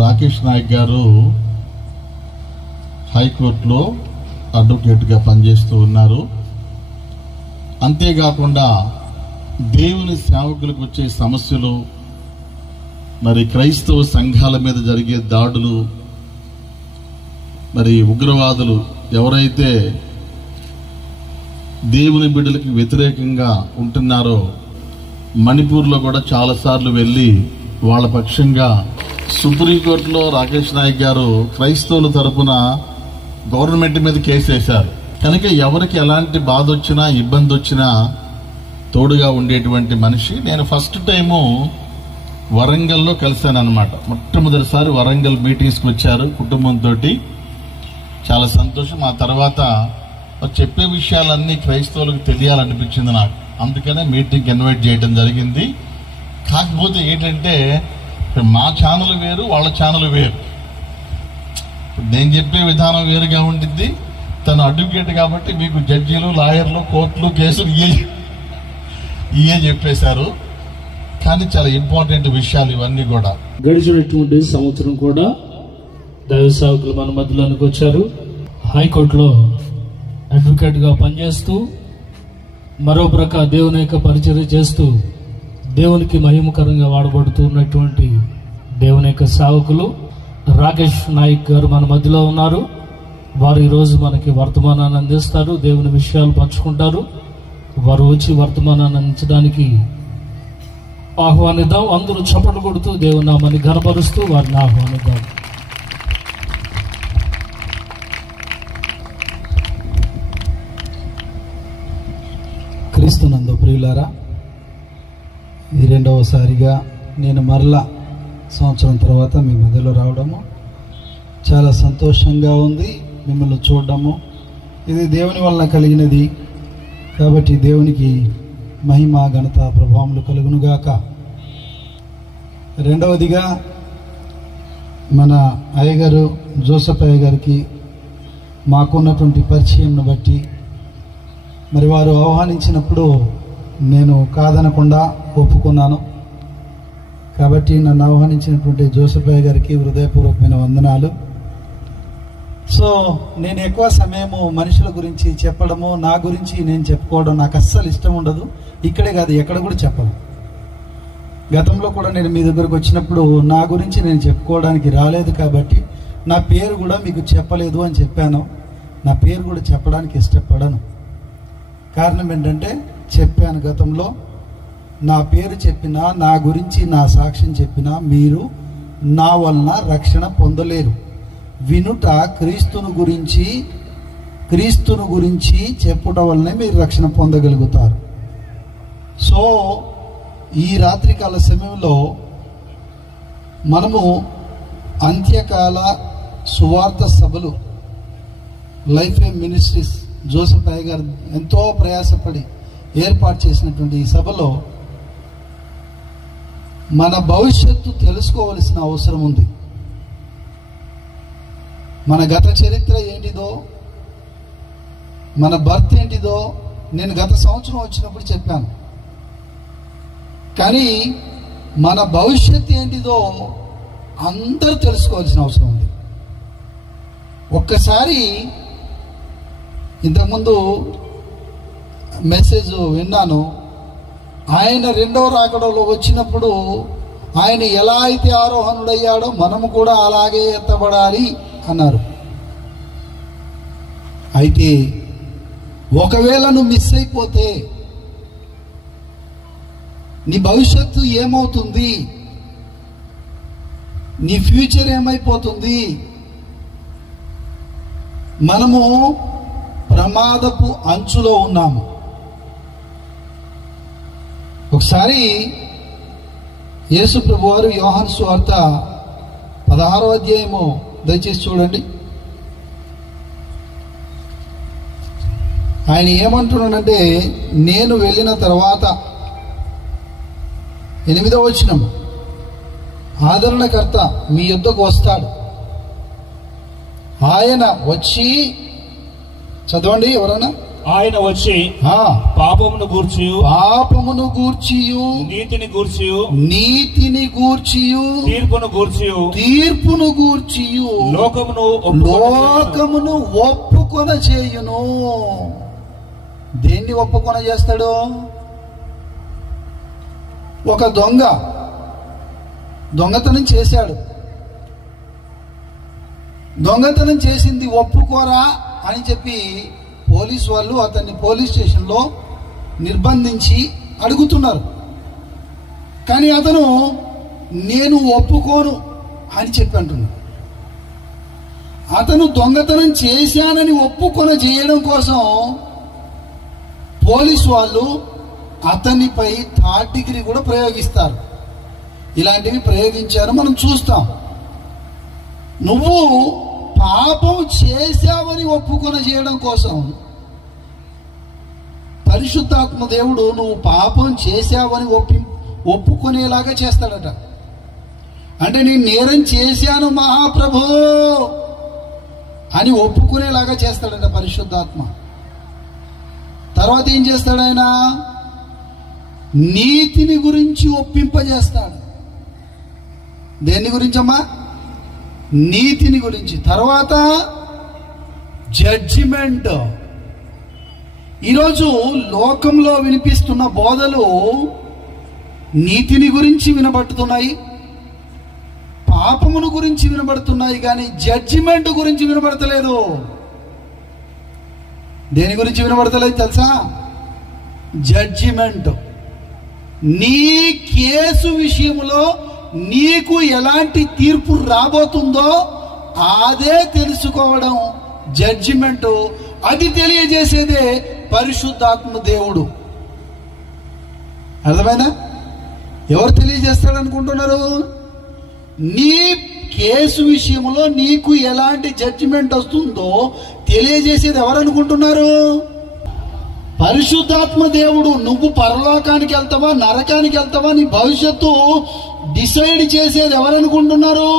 రాకేష్ నాయక్ గారు హైకోర్టులో అడ్వకేట్గా పనిచేస్తూ ఉన్నారు. అంతేకాకుండా దేవుని సేవకులకు వచ్చే సమస్యలు, మరి క్రైస్తవ సంఘాల మీద జరిగే దాడులు, మరి ఉగ్రవాదులు ఎవరైతే దేవుని బిడ్డలకి వ్యతిరేకంగా ఉంటున్నారో మణిపూర్లో కూడా చాలాసార్లు వెళ్ళి వాళ్ళ పక్షంగా సుప్రీంకోర్టులో రాకేష్ నాయక్ గారు క్రైస్తవుల తరపున గవర్నమెంట్ మీద కేసు వేశారు. కనుక ఎవరికి ఎలాంటి బాధ వచ్చినా ఇబ్బంది వచ్చినా తోడుగా ఉండేటువంటి మనిషి. నేను ఫస్ట్ టైము వరంగల్లో కలిశాను అనమాట. మొట్టమొదటిసారి వరంగల్ మీటింగ్స్కి వచ్చారు కుటుంబంతో, చాలా సంతోషం. ఆ తర్వాత చెప్పే విషయాలన్నీ క్రైస్తవులకు తెలియాలనిపించింది నాకు. అందుకనే మీటింగ్కి ఇన్వైట్ చేయడం జరిగింది. కాకపోతే ఏంటంటే మా ఛానల్ వేరు, వాళ్ళ ఛానల్ వేరు. నేను చెప్పే విధానం వేరుగా ఉండిద్ది. తను అడ్వకేట్ కాబట్టి మీకు జడ్జీలు, లాయర్లు, కోర్టులు, కేసులు ఇవే చెప్పేశారు. కానీ చాలా ఇంపార్టెంట్ విషయాలు ఇవన్నీ కూడా. గడిచినటువంటి సంవత్సరం కూడా దైవ సేవకులు మన మధ్యలోనికి వచ్చారు. హైకోర్టులో అడ్వకేట్గా పనిచేస్తూ మరో ప్రక్క దేవుని యొక్క పరిచర్య చేస్తూ దేవునికి మహిమకరంగా వాడబడుతున్నటువంటి దేవుని యొక్క సేవకులు రాకేష్ నాయక్ గారు మన మధ్యలో ఉన్నారు. వారు ఈరోజు మనకి వర్తమానాన్ని అందిస్తారు, దేవుని విషయాలు పంచుకుంటారు. వారు వచ్చి వర్తమానాన్ని అందించడానికి ఆహ్వానిద్దాం. అందరూ చప్పట్లు కొడుతూ దేవుని నామాన్ని ఘనపరుస్తూ వారిని ఆహ్వానిద్దాం. క్రీస్తునందు ప్రియులారా, ఇది రెండవసారిగా నేను మరలా సంవత్సరం తర్వాత మీ మధ్యలో రావడము చాలా సంతోషంగా ఉంది. మిమ్మల్ని చూడడము ఇది దేవుని వలన కలిగినది కాబట్టి దేవునికి మహిమ, ఘనత, ప్రభావములు కలుగునుగాక. రెండవదిగా మన అయ్యగారు జోసెఫ్ అయ్య గారికి మాకున్నటువంటి పరిచయంను బట్టి మరి వారు ఆహ్వానించినప్పుడు నేను కాదనకుండా ఒప్పుకున్నాను. కాబట్టి నన్ను ఆహ్వానించినటువంటి జోసెఫ్ అయ్య గారికి హృదయపూర్వకమైన వందనాలు. సో నేను ఎక్కువ సమయము మనుషుల గురించి చెప్పడము, నా గురించి నేను చెప్పుకోవడం నాకు అస్సలు ఇష్టం ఉండదు. ఇక్కడే కాదు, ఎక్కడ కూడా చెప్పను. గతంలో కూడా నేను మీ దగ్గరకు వచ్చినప్పుడు నా గురించి నేను చెప్పుకోవడానికి రాలేదు కాబట్టి నా పేరు కూడా మీకు చెప్పలేదు అని చెప్పాను. నా పేరు కూడా చెప్పడానికి ఇష్టపడను. కారణం ఏంటంటే చెప్పాను గతంలో, నా పేరు చెప్పినా, నా గురించి నా సాక్ష్యం చెప్పినా మీరు నా వలన రక్షణ పొందలేరు. వినుట క్రీస్తును గురించి చెప్పుట వల్లనే మీరు రక్షణ పొందగలుగుతారు. సో ఈ రాత్రికాల సమయంలో మనము అంత్యకాల సువార్త సభలు లైఫ్ ఎయిమ్ మినిస్ట్రీస్ జోసెఫ్ అయ్య గారు ఎంతో ప్రయాసపడి ఏర్పాటు చేసినటువంటి ఈ సభలో మన భవిష్యత్తు తెలుసుకోవలసిన అవసరం ఉంది. మన గత చరిత్ర ఏంటిదో, మన బర్త్ ఏంటిదో నేను గత సంవత్సరం వచ్చినప్పుడు చెప్పాను. కానీ మన భవిష్యత్తు ఏంటిదో అందరూ తెలుసుకోవాల్సిన అవసరం ఉంది. ఒక్కసారి ఇంతకుముందు మెసేజ్ విన్నాను. ఆయన రెండవ రాకడలో వచ్చినప్పుడు ఆయన ఎలా అయితే ఆరోహణుడయ్యాడో మనము కూడా అలాగే ఎత్తబడాలి అన్నారు. అయితే ఒకవేళ నువ్వు మిస్ అయిపోతే నీ భవిష్యత్తు ఏమవుతుంది, నీ ఫ్యూచర్ ఏమైపోతుంది? మనము ప్రమాదపు అంచులో ఉన్నాము. ఒకసారి యేసు ప్రభువారు యోహాను సువార్త 16వ అధ్యాయము దయచేసి చూడండి. ఆయన ఏమంటున్నాడంటే, నేను వెళ్ళిన తర్వాత 8వ వచనం, ఆదరణకర్త మీ యొద్దకు వస్తాడు. ఆయన వచ్చి, చదవండి ఎవరైనా, ఆయన వచ్చి పాపమును గూర్చియు నీతిని గూర్చియు తీర్పును గూర్చియు లోకమును ఒప్పుకొన చేయును. దేన్ని ఒప్పుకొన చేస్తాడు? ఒక దొంగతనం చేశాడు. దొంగతనం చేసింది ఒప్పుకోరా అని చెప్పి పోలీసు వాళ్ళు అతన్ని పోలీస్ స్టేషన్లో నిర్బంధించి అడుగుతున్నారు. కానీ అతను నేను ఒప్పుకోను అని చెప్పి అంటున్నాడు. అతను దొంగతనం చేశానని ఒప్పుకొన చేయడం కోసం పోలీసు వాళ్ళు అతనిపై 3rd డిగ్రీ కూడా ప్రయోగిస్తారు. ఇలాంటివి ప్రయోగించారు, మనం చూస్తాం. నువ్వు పాపం చేశావని ఒప్పుకొన చేయడం కోసం పరిశుద్ధాత్మ దేవుడు నువ్వు పాపం చేశావని ఒప్పుకునేలాగా చేస్తాడట. అంటే నేను నేరం చేశాను మహాప్రభు అని ఒప్పుకునేలాగా చేస్తాడట పరిశుద్ధాత్మ. తర్వాత ఏం చేస్తాడు ఆయన? నీతిని గురించి ఒప్పింపజేస్తాడు. దేని గురించమ్మా? నీతిని గురించి. తర్వాత జడ్జిమెంట్. ఈరోజు లోకంలో వినిపిస్తున్న బోధలు నీతిని గురించి వినబడుతున్నాయి, పాపమును గురించి వినబడుతున్నాయి, కానీ జడ్జిమెంట్ గురించి వినబడతలేదు. దేని గురించి వినబడతలేదు తెలుసా? జడ్జిమెంట్. నీ కేసు విషయంలో నీకు ఎలాంటి తీర్పు రాబోతుందో అదే తెలుసుకోవడం జడ్జిమెంట్. అది తెలియజేసేదే పరిశుద్ధాత్మ దేవుడు. అర్థమైనా? ఎవరు తెలియజేస్తాడు అనుకుంటున్నారు? నీ కేసు విషయంలో నీకు ఎలాంటి జడ్జిమెంట్ వస్తుందో తెలియజేసేది ఎవరు అనుకుంటున్నారు? పరిశుద్ధాత్మ దేవుడు. నువ్వు పరలోకానికి వెళ్తావా నరకానికి వెళ్తావా నీ భవిష్యత్తు డిసైడ్ చేసేది ఎవరనుకుంటున్నారు?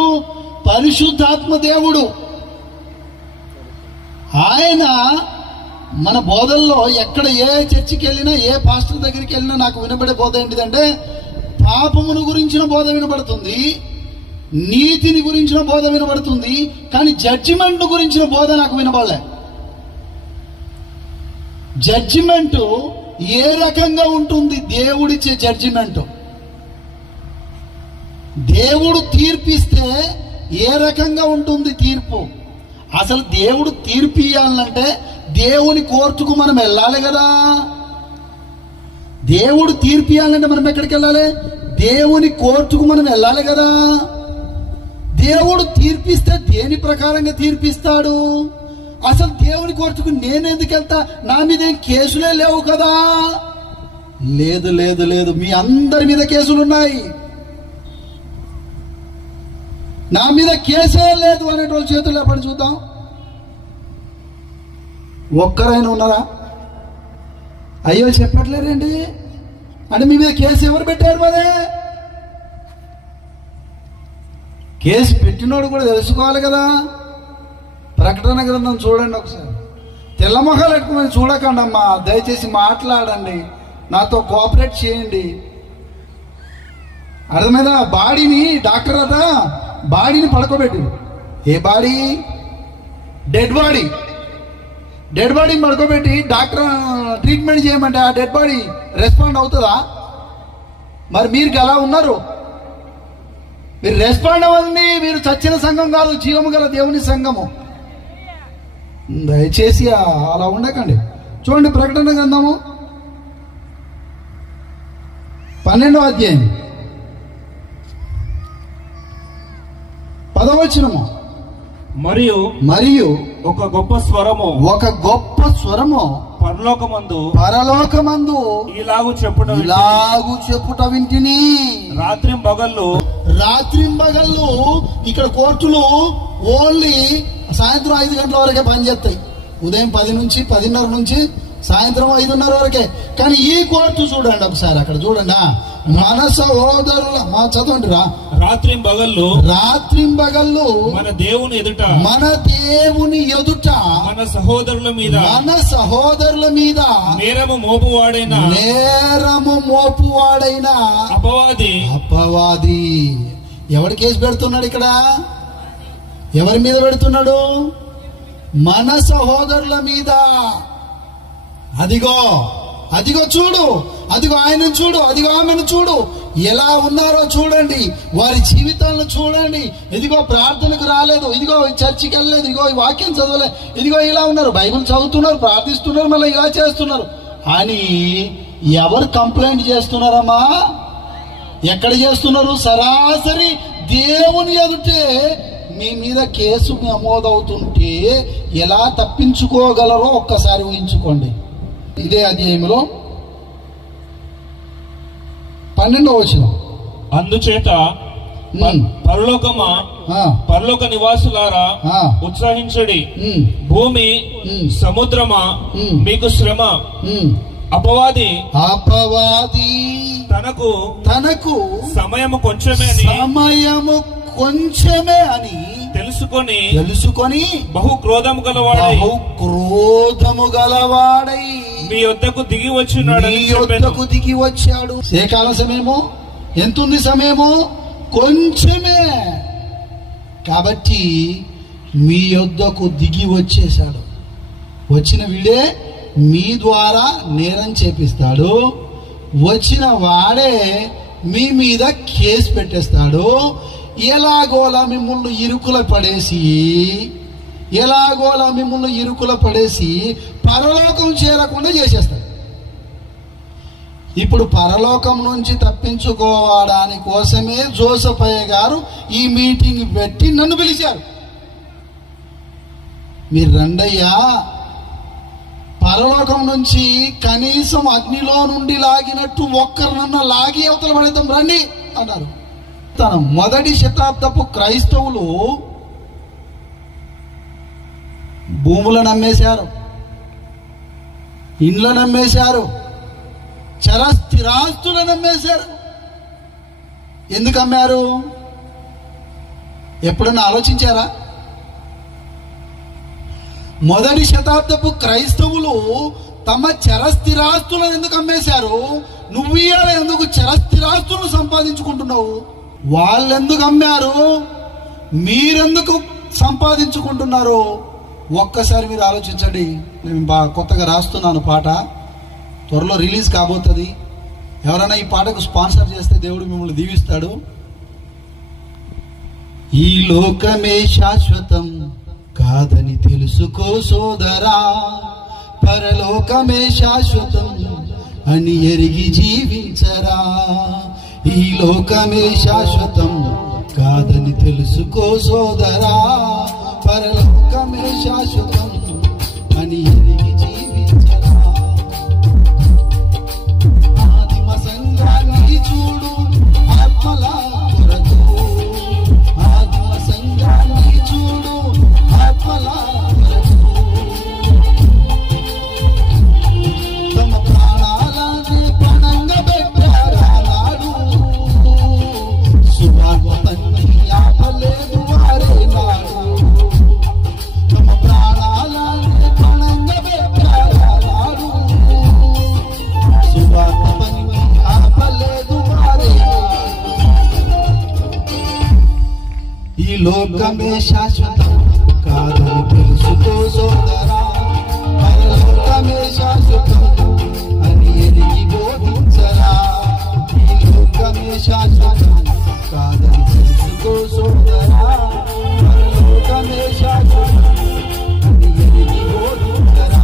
పరిశుద్ధాత్మ దేవుడు. ఆయన మన బోధల్లో ఎక్కడ ఏ చర్చికి వెళ్ళినా ఏ పాస్టర్ దగ్గరికి వెళ్ళినా నాకు వినబడే బోధ ఏంటిదంటే పాపమును గురించిన బోధ వినబడుతుంది, నీతిని గురించిన బోధ వినబడుతుంది, కానీ జడ్జిమెంట్ గురించిన బోధ నాకు వినబడలే. జడ్జిమెంట్ ఏ రకంగా ఉంటుంది? దేవుడిచ్చే జడ్జిమెంట్. దేవుడు తీర్పిస్తే ఏ రకంగా ఉంటుంది తీర్పు? అసలు దేవుడు తీర్పు ఇవ్వాలంటే దేవుని కోర్టుకు మనం వెళ్ళాలి కదా. దేవుడు తీర్పు ఇవ్వాలంటే మనం ఎక్కడికి వెళ్ళాలి? దేవుని కోర్టుకు మనం వెళ్ళాలి కదా. దేవుడు తీర్పిస్తే దేని ప్రకారంగా తీర్పిస్తాడు? అసలు దేవుని కోర్టుకు నేనెందుకు వెళ్తా? నా మీద ఏం కేసులే లేవు కదా. లేదు లేదు లేదు, మీ అందరి మీద కేసులున్నాయి, నా మీద కేసే లేదు అనేటువంటి చేతులు ఎప్పుడు చూద్దాం. ఒక్కరైనా ఉన్నారా? అయ్యో చెప్పట్లేరండి అంటే మీ మీద కేసు ఎవరు పెట్టారు? మరే కేసు పెట్టినోడు కూడా తెలుసుకోవాలి కదా. ప్రకటన గ్రంథం చూడండి ఒకసారి. తెల్లమొహాలు పెట్టుకుని చూడకండి అమ్మా, దయచేసి మాట్లాడండి, నాతో కోఆపరేట్ చేయండి. అర్థమైందా? బాడీని డాక్టర్ అట బాడీని పడుకోబెట్టి, ఏ బాడీ? Dead body. డెడ్ బాడీని పడుకోబెట్టి డాక్టర్ ట్రీట్మెంట్ చేయమంటే ఆ డెడ్ బాడీ రెస్పాండ్ అవుతుందా? మరి మీరు అలా ఉన్నారు. మీరు రెస్పాండ్ అవ్వండి. మీరు చచ్చిన సంఘం కాదు, జీవము గల దేవుని సంఘము. దయచేసి అలా ఉండకండి. చూడండి ప్రకటన గ్రంథము 12వ అధ్యాయం 10వ వచనము. మరియు ఒక గొప్ప స్వరము పరలోకమందు ఇలాగు చెప్పుట వింటిని. రాత్రింబగళ్ళు ఇక్కడ కోర్టులు ఓన్లీ సాయంత్రం 5 గంటల వరకే పనిచేస్తాయి. ఉదయం 10 నుంచి 10:30 నుంచి సాయంత్రం 5:30 వరకే. కానీ ఈ కోర్టు చూడండి ఒకసారి, అక్కడ చూడండి. మన సహోదరుల చదవండి రా. రాత్రింబగళ్ళు మన దేవుని ఎదుట మన సహోదరుల మీద నేరము మోపువాడైన అపవాది ఎవరి కేసు పెడుతున్నాడు? ఇక్కడ ఎవరి మీద పెడుతున్నాడు? మన సహోదరుల మీద. అదిగో చూడు, అదిగో ఆయనను చూడు, అదిగో ఆమెను చూడు, ఎలా ఉన్నారో చూడండి, వారి జీవితాలను చూడండి. ఇదిగో ప్రార్థనకు రాలేదు, ఇదిగో చర్చికి వెళ్ళలేదు, ఇదిగో ఈ వాక్యం చదవలేదు, ఇదిగో ఇలా ఉన్నారు, బైబిల్ చదువుతున్నారు, ప్రార్థిస్తున్నారు, మళ్ళీ ఇలా చేస్తున్నారు అని ఎవరు కంప్లైంట్ చేస్తున్నారమ్మా? ఎక్కడ చేస్తున్నారు? సరాసరి దేవుని ఎదుటే మీ మీద కేసు నమోదవుతుంటే ఎలా తప్పించుకోగలరో ఒక్కసారి ఊహించుకోండి. ఇదే అధ్యాయంలో 12వ వచనం. అందుచేత పరలోక నివాసులారా ఉత్సాహించడి, భూమి సముద్రమా మీకు శ్రమ. అపవాది తనకు సమయము కొంచెమే అని తెలుసుకొని బహు క్రోధము గలవాడై మీ యొద్దకు దిగి వచ్చాడు. ఏ కాల సమయము? ఎంతుంది సమయము? కొంచెమే. కాబట్టి మీ యొద్దకు దిగి వచ్చేశాడు. వచ్చిన వీడే మీ ద్వారా నేరం చేపిస్తాడు. వచ్చిన వాడే మీ మీద కేసు పెట్టేస్తాడు. ఎలాగోలా మిమ్మల్ని ఇరుకుల పడేసి పరలోకం చేరకుండా చేసేస్తాడు. ఇప్పుడు పరలోకం నుంచి తప్పించుకోవడానికి కోసమే జోసఫయ్య గారు ఈ మీటింగ్ పెట్టి నన్ను పిలిచారు. మీరు రండయ్యా, పరలోకం నుంచి కనీసం అగ్నిలో నుండి లాగినట్టు ఒక్కరినన్నా లాగి అవతల పడేద్దాం రండి అన్నారు. తన మొదటి శతాబ్దపు క్రైస్తవులు భూములను అమ్మేశారు, ఇండ్లను అమ్మేశారు, చరస్థిరాస్తులను అమ్మేశారు. ఎందుకు అమ్మారు? ఎప్పుడన్నా ఆలోచించారా? మొదటి శతాబ్దపు క్రైస్తవులు తమ చరస్థిరాస్తులను ఎందుకు అమ్మేశారు? నువ్వు ఇవాళ ఎందుకు చరస్థిరాస్తులను సంపాదించుకుంటున్నావు? వాళ్ళెందుకు అమ్మారు? మీరెందుకు సంపాదించుకుంటున్నారు? ఒక్కసారి మీరు ఆలోచించండి. నేను కొత్తగా రాస్తున్నాను పాట, త్వరలో రిలీజ్ కాబోతుంది. ఎవరైనా ఈ పాటకు స్పాన్సర్ చేస్తే దేవుడు మిమ్మల్ని దీవిస్తాడు. ఈ లోకమే శాశ్వతం కాదని తెలుసుకో సోదరా, పరలోకమే శాశ్వతం అని ఎరిగి జీవించరా. ఈ లోకమే శాశ్వతం కాదని తెలుసుకో సోదరా, పరలోకమే శాశ్వతం అని ఎరిగి జీవించరా. ఆదిమ సంఘాన్ని చూడు ఆత్మల కొరకు, ఆదిమ సంఘాన్ని చూడు ఆత్మల కొరకు. తమ ప్రాణాలని పణంగా పెట్టారు, సువార్తని ఆపలేదు వారే నాడు. తమ ప్రాణాలని పణంగా పెట్టారు, సువార్తని ఆపలేదు వారే నాడు. ఈ లోకమే శాశ్వతం కాదని తెలుసుకో సోదరా, పరలోకమే శాశ్వతం అని ఎరిగి బోధించరా. ఈ లోకమే శాశ్వతం కాదని తెలుసుకో సోదరా, పరలోకమే శాశ్వతం అని ఎరిగి బోధించరా.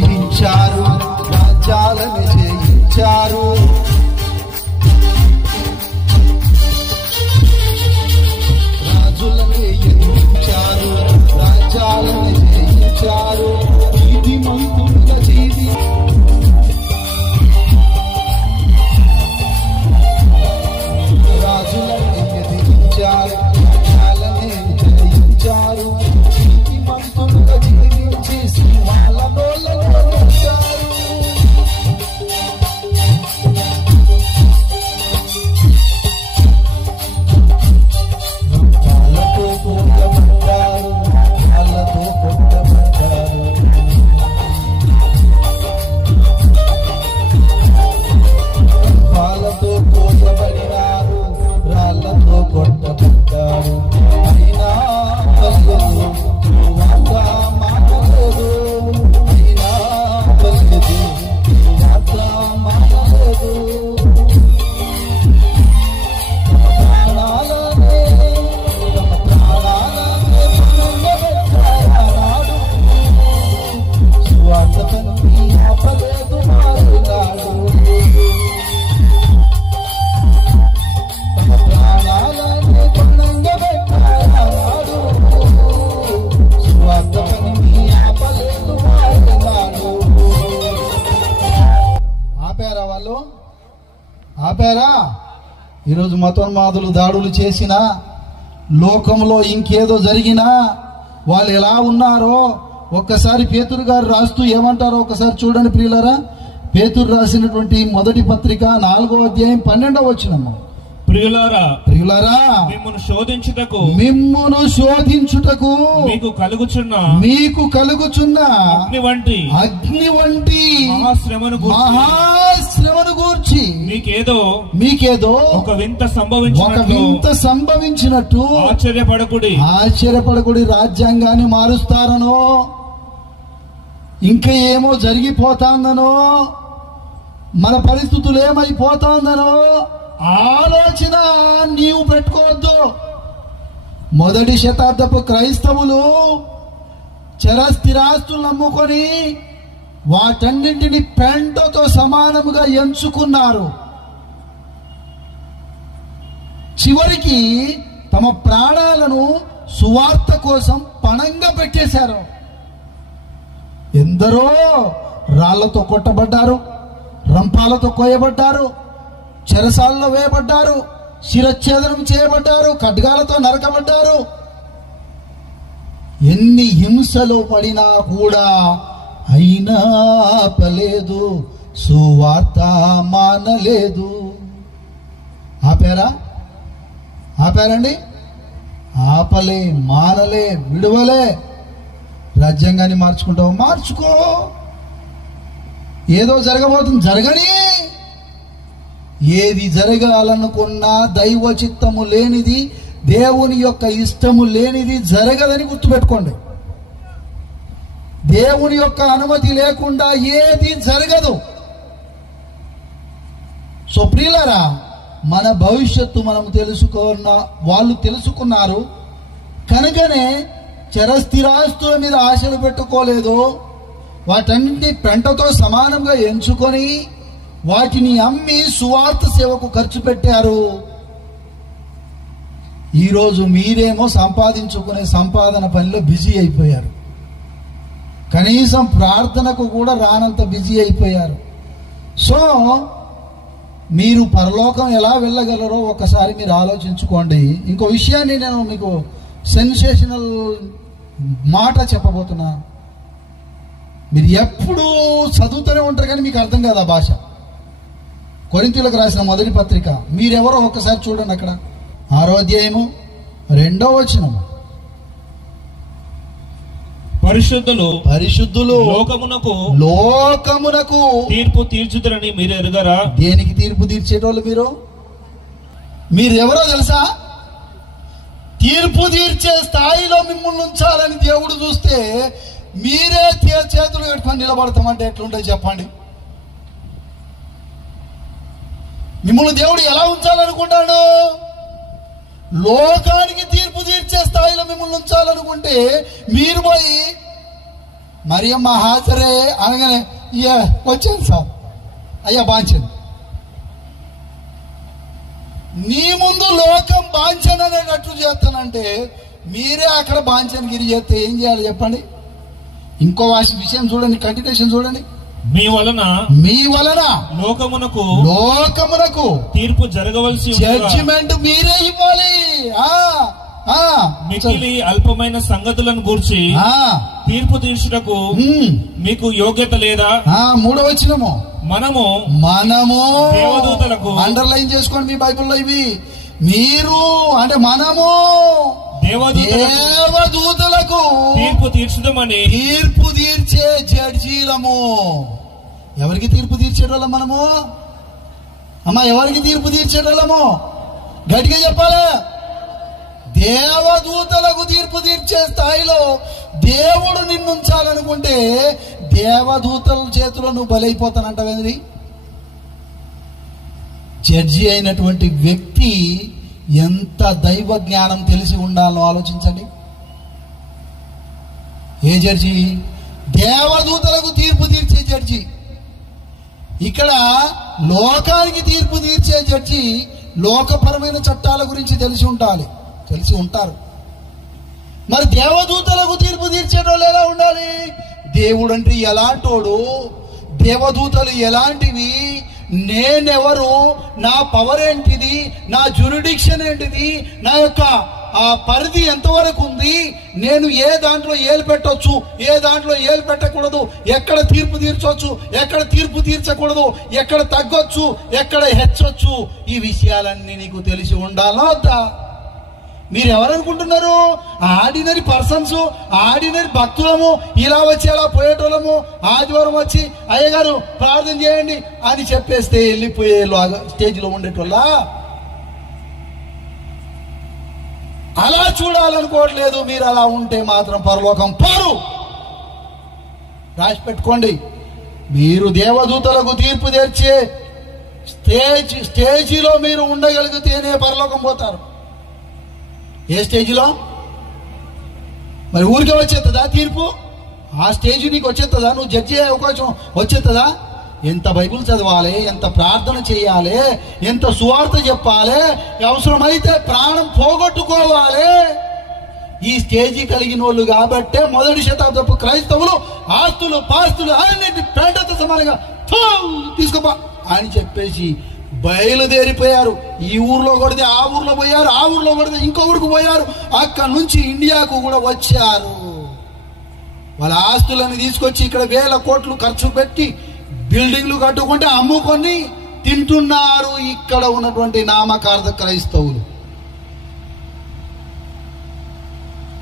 జయించారు, రాజ్యాలను జయించారు. రాజులను జయించారు, రాజ్యాలను జయించారు. నీతిమంతులుగా జీవి రాజులను జయించారు, రాజ్యాలను జయించారు. నీతిమంతులుగా జీవించి సింహాల నోళ్ళలో వచ్చారు. వాళ్ళతో కొట్టబడ్డారు, వాళ్ళతో కొట్టబడ్డారు. వాళ్ళతో కొట్టబడినారు, రాళ్ళతో కొట్టబడ్డారు. అయినా పల్లెలు వార్త మానలేదు, అయినా పల్లెలు వార్త మానలేదు. ప్రాణాలనే ప్రాణాలనే సువార్త పని ఆపలేదు మారినాడు. ప్రాణాలనే పన్నంగా పెట్టాడు, సువార్త పని ఆపలేదు మారినాడు. ఆపారా వాళ్ళు? ఆపారా? ఈరోజు మతోన్మాదులు దాడులు చేసినా, లోకంలో ఇంకేదో జరిగినా వాళ్ళు ఎలా ఉన్నారో ఒక్కసారి పేతురు గారు రాస్తూ ఏమంటారో ఒకసారి చూడండి ప్రియులారా. పేతురు రాసినటువంటి మొదటి పత్రిక 4వ అధ్యాయం 12వ వచనం. ప్రియులారా ప్రియులారా, మిమ్మును శోధించుటకు మీకు కలుగుచున్న అగ్ని వంటి మహాశ్రమను గూర్చి మీకేదో ఒక వింత సంభవించినట్టు ఆశ్చర్యపడకుడి. రాజ్యాంగాన్ని మారుస్తారనో, ఇంకా ఏమో జరిగిపోతాందనో, మన పరిస్థితులు ఏమైపోతాందనో ఆలోచన నీవు పెట్టుకోవద్దు. మొదటి శతాబ్దపు క్రైస్తవులు చరస్థిరాస్తులు నమ్ముకొని వాటన్నింటిని పెంటతో సమానముగా ఎంచుకున్నారు. చివరికి తమ ప్రాణాలను సువార్త కోసం పణంగా పెట్టేశారు. ఎందరో రాళ్లతో కొట్టబడ్డారు, రంపాలతో కోయబడ్డారు, చెరసాలలో వేయబడ్డారు, శిరచ్ఛేదనం చేయబడ్డారు, ఖడ్గాలతో నరకబడ్డారు. ఎన్ని హింసలు పడినా కూడా అయినా ఆపలేదు, సువార్త మానలేదు. ఆపారండి? ఆపలే, మానలే, విడువలే. రాజ్యాంగాన్ని మార్చుకుంటావు, మార్చుకో. ఏదో జరగబోతుంది, జరగని. ఏది జరగాలనుకున్నా దైవ చిత్తము లేనిది, దేవుని యొక్క ఇష్టము లేనిది జరగదని గుర్తుపెట్టుకోండి. దేవుని యొక్క అనుమతి లేకుండా ఏది జరగదు. సో ప్రియులారా, మన భవిష్యత్తు మనం వాళ్ళు తెలుసుకున్నారు కనుకనే చరస్థిరాస్తుల మీద ఆశలు పెట్టుకోలేదు. వాటన్నింటినీ పెంటతో సమానంగా ఎంచుకొని వాటిని అమ్మి సువార్త సేవకు ఖర్చు పెట్టారు. ఈరోజు మీరేమో సంపాదించుకునే సంపాదన పనిలో బిజీ అయిపోయారు. కనీసం ప్రార్థనకు కూడా రానంత బిజీ అయిపోయారు. సో మీరు పరలోకం ఎలా వెళ్ళగలరో ఒకసారి మీరు ఆలోచించుకోండి. ఇంకో విషయాన్ని నేను మీకు సెన్సేషనల్ మాట చెప్పబోతున్నా. మీరు ఎప్పుడు చదువుతూనే ఉంటారు కానీ మీకు అర్థం కాదు ఆ భాష. కొరింథీయులకు రాసిన మొదటి పత్రిక మీరెవరో ఒక్కసారి చూడండి. అక్కడ 6వ అధ్యాయము 2వ వచనం. పరిశుద్ధులు లోకమునకు తీర్పు తీర్చుదురని మీరు ఎరుగరా? దేనికి తీర్పు తీర్చేటోళ్ళు మీరు ఎవరో తెలుసా? తీర్పు తీర్చే స్థాయిలో మిమ్మల్ని ఉంచాలని దేవుడు చూస్తే మీరే చేతులు పెట్టుకొని నిలబడతామంటే ఎట్లుంటాయి చెప్పండి? మిమ్మల్ని దేవుడు ఎలా ఉంచాలనుకుంటాడు? లోకానికి తీర్పు తీర్చే స్థాయిలో మిమ్మల్ని ఉంచాలనుకుంటే మీరు పోయి మరియమ్మ హాజరే అనగానే వచ్చాను సార్, అయ్యా బాంచను. నీ ముందు లోకం బాంచన్ అనేటట్లు చేస్తానంటే మీరే అక్కడ బాంచన్ గిరి చేస్తే ఏం చేయాలి చెప్పండి? ఇంకో విషయం చూడండి, కంటిన్యూషన్ చూడండి. మీ వలన లోకమునకు తీర్పు జరగవలసి జడ్జిమెంట్ మీరే ఇవ్వాలి. మిగిలి అల్పమైన సంగతులను గూర్చి తీర్పు తీర్చుటకు మీకు యోగ్యత లేదా? 3వ వచనము, మనము దేవదూతలకు, అండర్లైన్ చేసుకోండి మీ బైబిల్లో ఇవి, మీరు అంటే మనము దేవదూతలకు తీర్పు తీర్చుదామని, తీర్పు తీర్చే జడ్జీలము. ఎవరికి తీర్పు తీర్చేటోళ్ళం మనము? అమ్మా, ఎవరికి తీర్పు తీర్చేటోళ్ళము? గట్టిగా చెప్పాలి. దేవదూతలకు తీర్పు తీర్చే స్థాయిలో దేవుడు నిన్నుంచాలనుకుంటే దేవదూతల చేతిలో నువ్వు బలైపోతానంటావేంది? జడ్జి అయినటువంటి వ్యక్తి ఎంత దైవ జ్ఞానం తెలిసి ఉండాలో ఆలోచించండి. ఏ జడ్జి? దేవదూతలకు తీర్పు తీర్చే జడ్జి. ఇక్కడ లోకానికి తీర్పు తీర్చే జడ్జి లోకపరమైన చట్టాల గురించి తెలిసి ఉంటారు. మరి దేవదూతలకు తీర్పు తీర్చేటోళ్ళు ఎలా ఉండాలి? దేవుడు అంటే ఎలాంటోడు, దేవదూతలు ఎలాంటివి, నేనెవరు, నా పవర్ ఏంటిది, నా జ్యూరిడిక్షన్ ఏంటిది, నా యొక్క ఆ పరిధి ఎంతవరకు ఉంది, నేను ఏ దాంట్లో ఏలు పెట్టొచ్చు, ఏ దాంట్లో ఏలు పెట్టకూడదు, ఎక్కడ తీర్పు తీర్చొచ్చు, ఎక్కడ తీర్పు తీర్చకూడదు, ఎక్కడ తగ్గొచ్చు, ఎక్కడ హెచ్చొచ్చు, ఈ విషయాలన్నీ నీకు తెలిసి ఉండాలా వద్దా? మీరు ఎవరనుకుంటున్నారు? ఆర్డినరీ పర్సన్స్, ఆర్డినరీ భక్తులము, ఇలా వచ్చి అలా పోయేటోళ్ళము, ఆదివారం వచ్చి అయ్యగారు ప్రార్థన చేయండి అని చెప్పేస్తే వెళ్ళిపోయేలాగా స్టేజ్లో ఉండేటోళ్ళ. అలా చూడాలనుకోవట్లేదు. మీరు అలా ఉంటే మాత్రం పరలోకం పోరు. రాసి పెట్టుకోండి. మీరు దేవదూతలకు తీర్పు తెచ్చే స్టేజీలో మీరు ఉండగలిగితేనే పరలోకం పోతారు. ఏ స్టేజ్లో? మరి ఊరికే వచ్చేస్తుందా తీర్పు? ఆ స్టేజ్ నీకు వచ్చేస్తుందా? నువ్వు జడ్జి అయ్యే అవకాశం వచ్చేస్తుందా? ఎంత బైబిల్ చదవాలి, ఎంత ప్రార్థన చేయాలి, ఎంత సువార్త చెప్పాలి, అవసరమైతే ప్రాణం పోగొట్టుకోవాలి. ఈ స్టేజీ కలిగిన వాళ్ళు కాబట్టే మొదటి శతాబ్దపు క్రైస్తవులు ఆస్తులు పాస్తులు అన్నిటి పేటతో సమానంగా తీసుకోపా అని చెప్పేసి బయలుదేరిపోయారు. ఈ ఊర్లో కొడితే ఆ ఊర్లో పోయారు, ఆ ఊర్లో కొడితే ఇంకో ఊరికి పోయారు, అక్కడి నుంచి ఇండియాకు కూడా వచ్చారు. వాళ్ళ ఆస్తులను తీసుకొచ్చి ఇక్కడ 1000 కోట్లు ఖర్చు పెట్టి బిల్డింగ్లు కట్టుకుంటే అమ్ముకొని తింటున్నారు ఇక్కడ ఉన్నటువంటి నామకార్థ క్రైస్తవులు.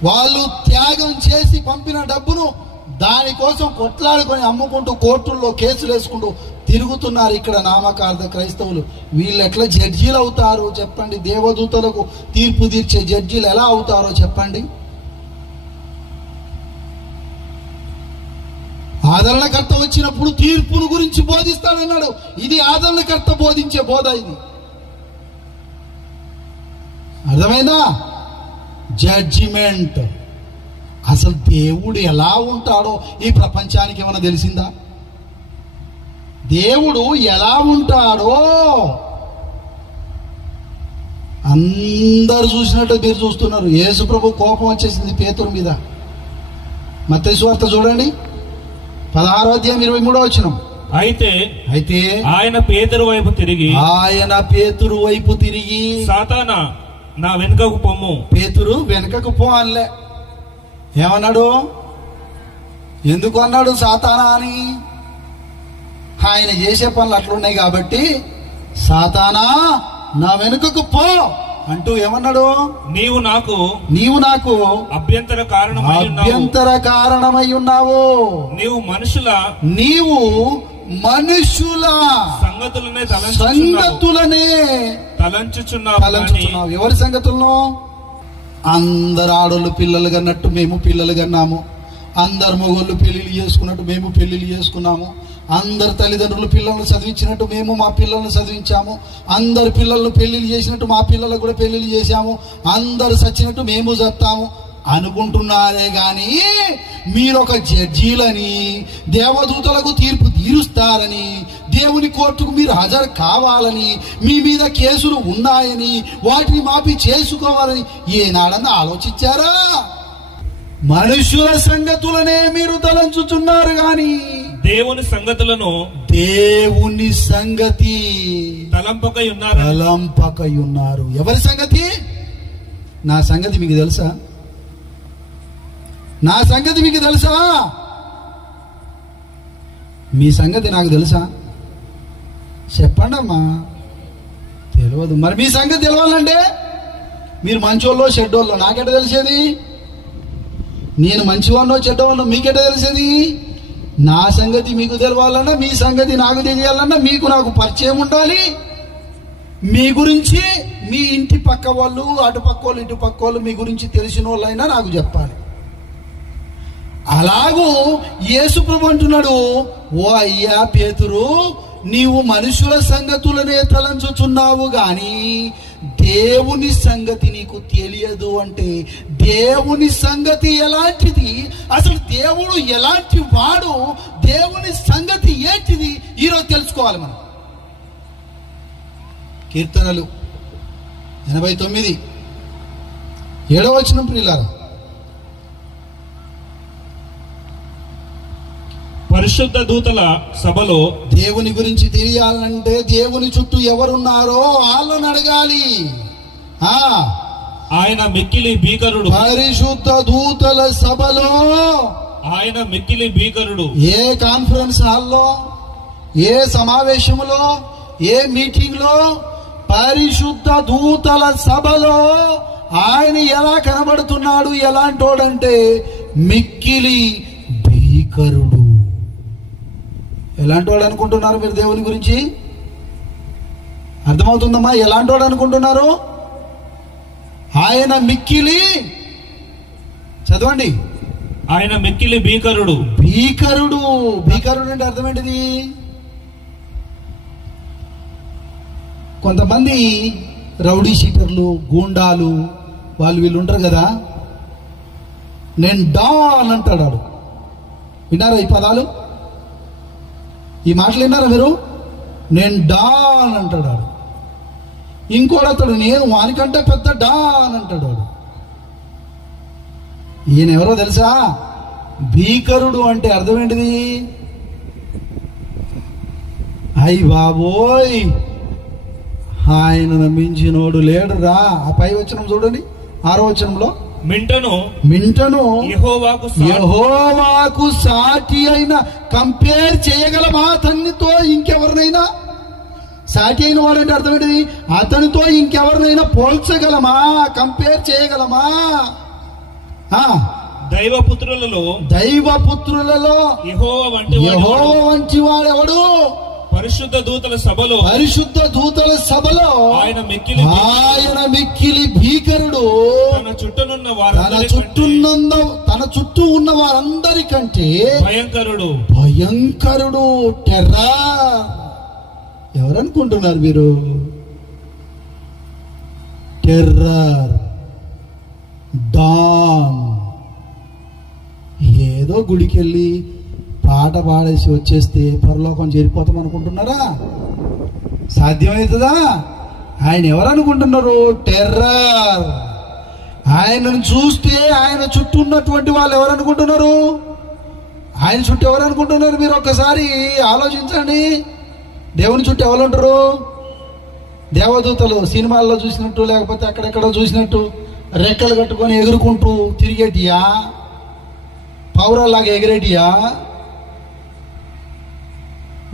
వాళ్ళు త్యాగం చేసి పంపిన డబ్బును దానికోసం కొట్లాడుకొని అమ్ముకుంటూ కోర్టుల్లో కేసులు వేసుకుంటూ తిరుగుతున్నారు ఇక్కడ నామకార్థ క్రైస్తవులు. వీళ్ళు ఎట్లా జడ్జీలు అవుతారు చెప్పండి? దేవదూతలకు తీర్పు తీర్చే జడ్జీలు ఎలా అవుతారో చెప్పండి? ఆదరణకర్త వచ్చినప్పుడు తీర్పును గురించి బోధిస్తాడన్నాడు. ఇది ఆదరణకర్త బోధించే బోధ. ఇది అర్థమైందా? జడ్జిమెంట్. అసలు దేవుడు ఎలా ఉంటాడో ఈ ప్రపంచానికి ఏమైనా తెలిసిందా? దేవుడు ఎలా ఉంటాడో అందరు చూసినట్టు మీరు చూస్తున్నారు. యేసుప్రభు కోపం వచ్చేసింది పేతురు మీద. మత్తయి సువార్త చూడండి 16వ అధ్యాయం 23వ వచనం. అయితే ఆయన పేతురు వైపు తిరిగి సాతానా నా వెనుకకు పొమ్ము. పేతురు వెనుకకు పో అనలే. ఏమన్నాడు? ఎందుకు అన్నాడు సాతానా అని? ఆయన చేసే పనులు అట్లున్నాయి కాబట్టి సాతానా నా వెనుకకు పో అంటూ ఏమన్నాడు? నీవు నాకు అభ్యంతర కారణమై ఉన్నావు. నీవు మనుషుల సంగతులనే తలంచుచున్నావు. ఎవరి సంగతులను? అందరు ఆడోళ్ళు పిల్లలు కన్నట్టు మేము పిల్లలు కన్నాము, అందరు మొగోళ్ళు పెళ్లిళ్ళు చేసుకున్నట్టు మేము పెళ్లిళ్ళు చేసుకున్నాము, అందరు తల్లిదండ్రులు పిల్లలను చదివించినట్టు మేము మా పిల్లలను చదివించాము, అందరు పిల్లలను పెళ్లిళ్ళు చేసినట్టు మా పిల్లలకు కూడా పెళ్లిళ్ళు చేశాము, అందరు చచ్చినట్టు మేము చస్తాము అనుకుంటున్నారే గాని మీరొక జడ్జీలని, దేవదూతలకు తీర్పు తీరుస్తారని, దేవుని కోర్టుకు మీరు హాజరు కావాలని, మీ మీద కేసులు ఉన్నాయని, వాటిని మాఫీ చేసుకోవాలని ఏనాడన్నా ఆలోచించారా? మనుషుల సంగతులనే మీరు తలంచుతున్నారు గాని దేవుని సంగతులను, దేవుని సంగతి తలంపకై ఉన్నారు. ఎవరి సంగతి? నా సంగతి మీకు తెలుసా? నా సంగతి మీకు తెలుసా? మీ సంగతి నాకు తెలుసా? చెప్పండి అమ్మా. తెలియదు. మరి మీ సంగతి తెలవాలంటే మీరు మంచోళ్ళో చెడ్డోళ్ళో నాకెట తెలిసేది? నేను మంచివాడినో చెడ్డవాడినో మీకెట తెలిసేది? నా సంగతి మీకు తెలవాలన్నా, మీ సంగతి నాకు తెలియాలన్నా మీకు నాకు పరిచయం ఉండాలి. మీ గురించి మీ ఇంటి పక్క వాళ్ళు, అటు పక్క వాళ్ళు, ఇటు పక్క వాళ్ళు మీ గురించి తెలిసిన వాళ్ళైనా నాకు చెప్పాలి. అలాగూ యేసు ప్రభు అంటున్నాడు, ఓ అయ్యా పేతురు, నీవు మనుషుల సంగతులనే తలంచుచున్నావు గాని దేవుని సంగతి నీకు తెలియదు. అంటే దేవుని సంగతి ఎలాంటిది, అసలు దేవుడు ఎలాంటి వాడు, దేవుని సంగతి ఏంటిది ఈరోజు తెలుసుకోవాలి మనం. కీర్తనలు 89 7వ వచనం ప్రియులారా, పరిశుద్ధ దూతల సభలో దేవుని గురించి తెలియాలంటే దేవుని చుట్టూ ఎవరున్నారో వాళ్ళని అడగాలి. ఆయన మిక్కిలి భీకరుడు. పరిశుద్ధ దూతల సభలో ఆయన మిక్కిలి భీకరుడు. ఏ కాన్ఫరెన్స్ హాల్లో, ఏ సమావేశంలో, ఏ మీటింగ్ లో, పరిశుద్ధ దూతల సభలో ఆయన ఎలా కనబడుతున్నాడు? ఎలాంటోడంటే మిక్కిలి భీకరుడు. ఎలాంటి వాడు అనుకుంటున్నారు మీరు దేవుని గురించి? అర్థమవుతుందమ్మా? ఎలాంటి వాడు అనుకుంటున్నారు? ఆయన మిక్కిలి, చదవండి, ఆయన మిక్కిలి భీకరుడు. భీకరుడు. భీకరుడు అంటే అర్థం ఏంటిది? కొంతమంది రౌడీ షీటర్లు, గూండాలు, వాళ్ళు వీళ్ళు ఉంటారు కదా, నేను డాన్ అంటాడు. విన్నారా ఈ పదాలు? ఈ మాటలు విన్నారా మీరు? నేను డాన్ అంటాడు. ఇంకోడు అతడు నేను వానికంటే పెద్ద డాన్ అంటాడు. ఈయన ఎవరో తెలుసా? భీకరుడు అంటే అర్థం ఏంటిది? అయ్యి బాబోయ్, ఆయన మించినోడు లేడురా. ఆ పై వచనం చూడండి, 6వ వచనంలో, మింటను యెహోవాకు సాటి అయిన, కంపేర్ చేయగలమా అతనితో ఇంకెవరినైనా? సాటి అయిన వాడంటే అర్థం ఏంటిది? అతనితో ఇంకెవరినైనా పోల్చగలమా? కంపేర్ చేయగలమా? దైవపుత్రులలో యెహోవా వంటి వాడెవడు? పరిశుద్ధ దూతల సభలో ఆయన మిక్కిలి భీకరుడు. తన చుట్టూ ఉన్న వారందరికంటే భయంకరుడు. టెర్రర్. ఎవరనుకుంటున్నారు మీరు? Terror, don. ఏదో గుడికెళ్ళి పాట పాడేసి వచ్చేస్తే పరలోకం చేరిపోతాం అనుకుంటున్నారా? సాధ్యమవుతుందా? ఆయన ఎవరనుకుంటున్నారు? టెర్రర్. ఆయనను చూస్తే ఆయన చుట్టూ ఉన్నటువంటి వాళ్ళు ఎవరనుకుంటున్నారు? ఆయన చుట్టూ ఎవరనుకుంటున్నారు? మీరు ఒక్కసారి ఆలోచించండి. దేవుని చుట్టూ ఎవరు ఉంటారు? దేవదూతలు సినిమాల్లో చూసినట్టు, లేకపోతే అక్కడెక్కడో చూసినట్టు రెక్కలు కట్టుకొని ఎగురుకుంటూ తిరిగేటియా? పౌరాల్లాగా ఎగిరేటియా?